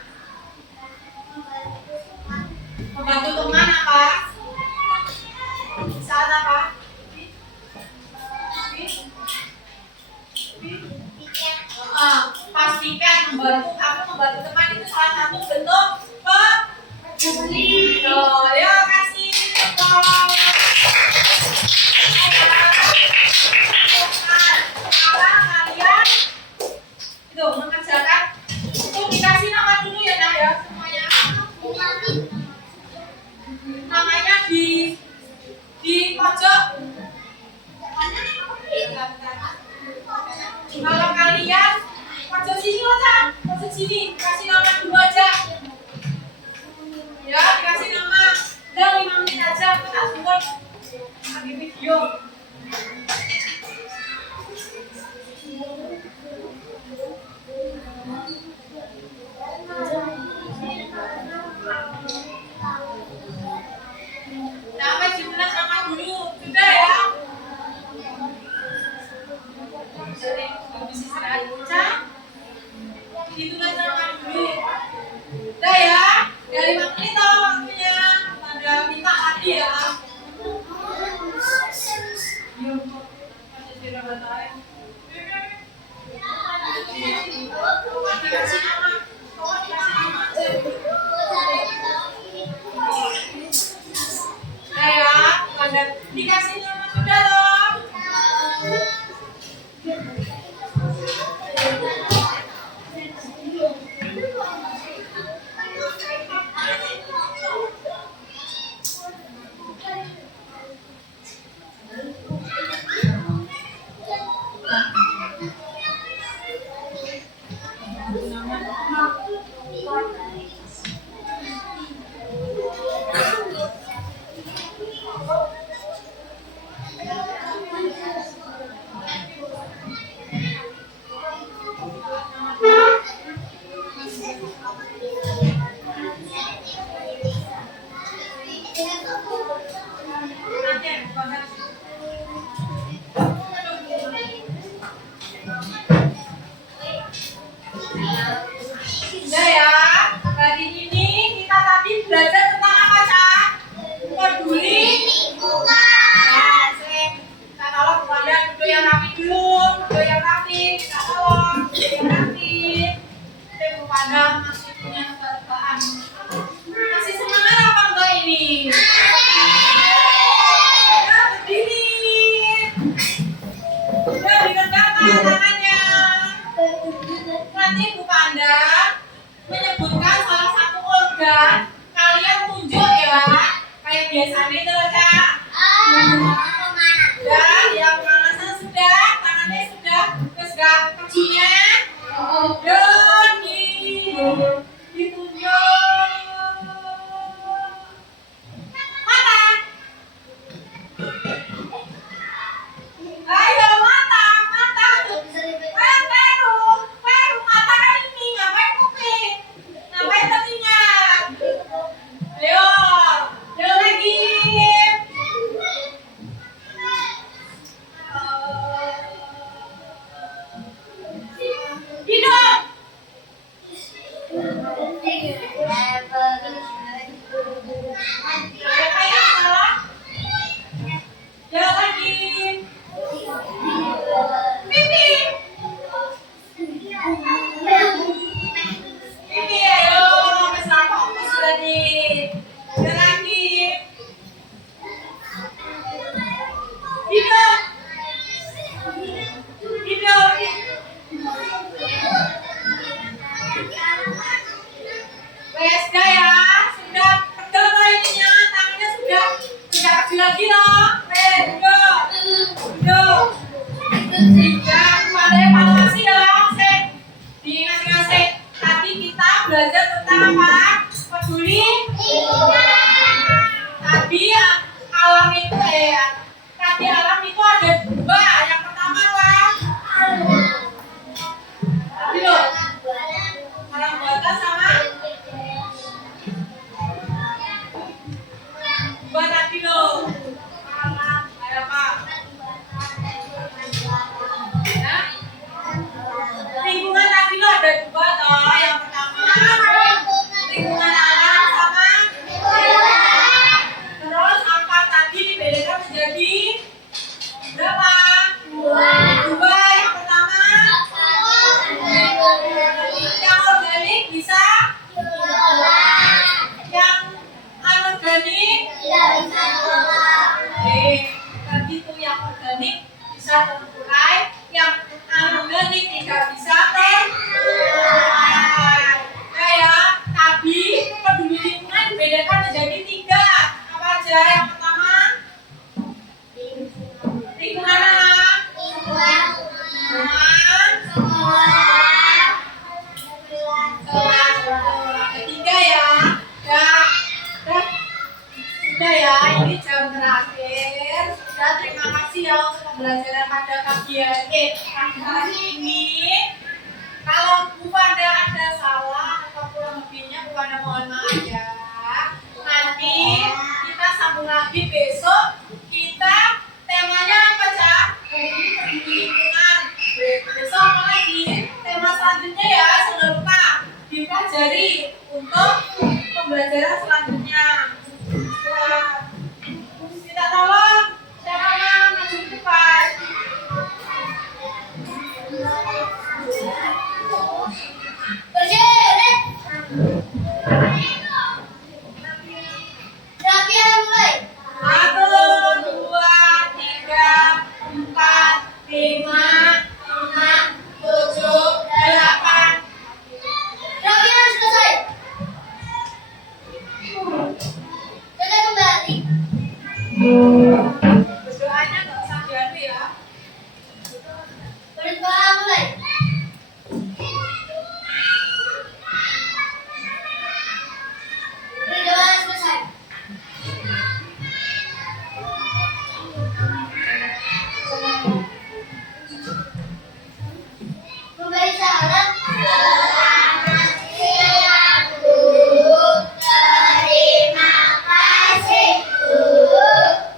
Membantu teman apa? Saat apa? Pas piket membantu teman itu salah satu bentuk peduli. Ya kasih tolong. Sekarang kalian itu mengerjakan itu dikasih nama dulu ya, Nak ya semuanya. Namanya di pojok. Kalau kalian pojok sini aja, pojok sini kasih nama dulu aja. Ya dikasih nama. Udah 5 menit aja, aku tak sempet lagi video. Sampai jumlah sama dulu, sudah ya. Jadi habis istirahat baca, ditulis nama dulu. Udah ya, dari 5 menit tau waktunya. Ada minta tadi ya. Yuk, masih tidak batalin. Dikasih nama, kau dikasih nama aja. Nah ya, dikasih nama sudah loh. Sudah ya, hari ini kita tadi belajar tentang apa, Cak? Peduli lingkungan. Kita tolong kepada duduk yang rapi dulu, duduk yang rapi, kita tolong duduk yang rapi. Kita kepada masih punya keterbukaan. Masih semangat apa enggak ini? Ya, berdiri. Ya, diregangkan tangannya. Nanti Bu Panda menyebutkan salah satu organ, kalian tunjuk ya, kayak biasanya itu loh, Kak. Dan yang pemanasan sudah, tangannya sudah, terus gak kakinya, dan ditunjuk. Mata. Ayo mata, mata. Peru, mata kan ini, ngapain kuping, ngapain telinga. Ayo lagi. Hidup. Kayak salah. Jalan lagi. Pipi. Pipi, ayo. Besar fokus tadi. Jalan lagi. Hidup. Hidup. WSK ya, sudah pegang ininya, tangannya sudah tidak kecil lagi loh. Hidup. Ya, kepada yang kasih dong, sip. Dikasih-kasih. Tadi kita belajar tentang apa? Peduli. Tadi alam itu tadi alam itu ada dua. Yang pertama apa? Tadi loh, alam buatan sama dua tadi loh. Kayak apa? Ya? Lingkungan tadi loh ada dua toh. Yang pertama lingkungan alam sama terus apa tadi dibedakan menjadi berapa? Dua. Yang pertama yang organik bisa, yang anorganik tadi tuh yang organik bisa terurai, yang anorganik tidak bisa terurai. Kayak tadi peduli lingkungan dibedakan menjadi tiga. Apa aja? Yang pertama lingkungan alam, ketiga ya. Sudah ya, ini jam terakhir. Sudah, terima kasih ya untuk pembelajaran pada pagi hari ini. Kalau Bu Panda ada salah atau kurang lebihnya, Bu Panda mohon maaf ya. Nanti kita sambung lagi besok. Kita temanya apa, Cak? Peduli lingkungan. Besok apa lagi? Tema selanjutnya ya, jangan lupa dipelajari untuk pembelajaran selanjutnya. Kita tolong siapa maju ke depan. Berdiri.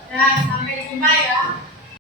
Nah, jumpa ya.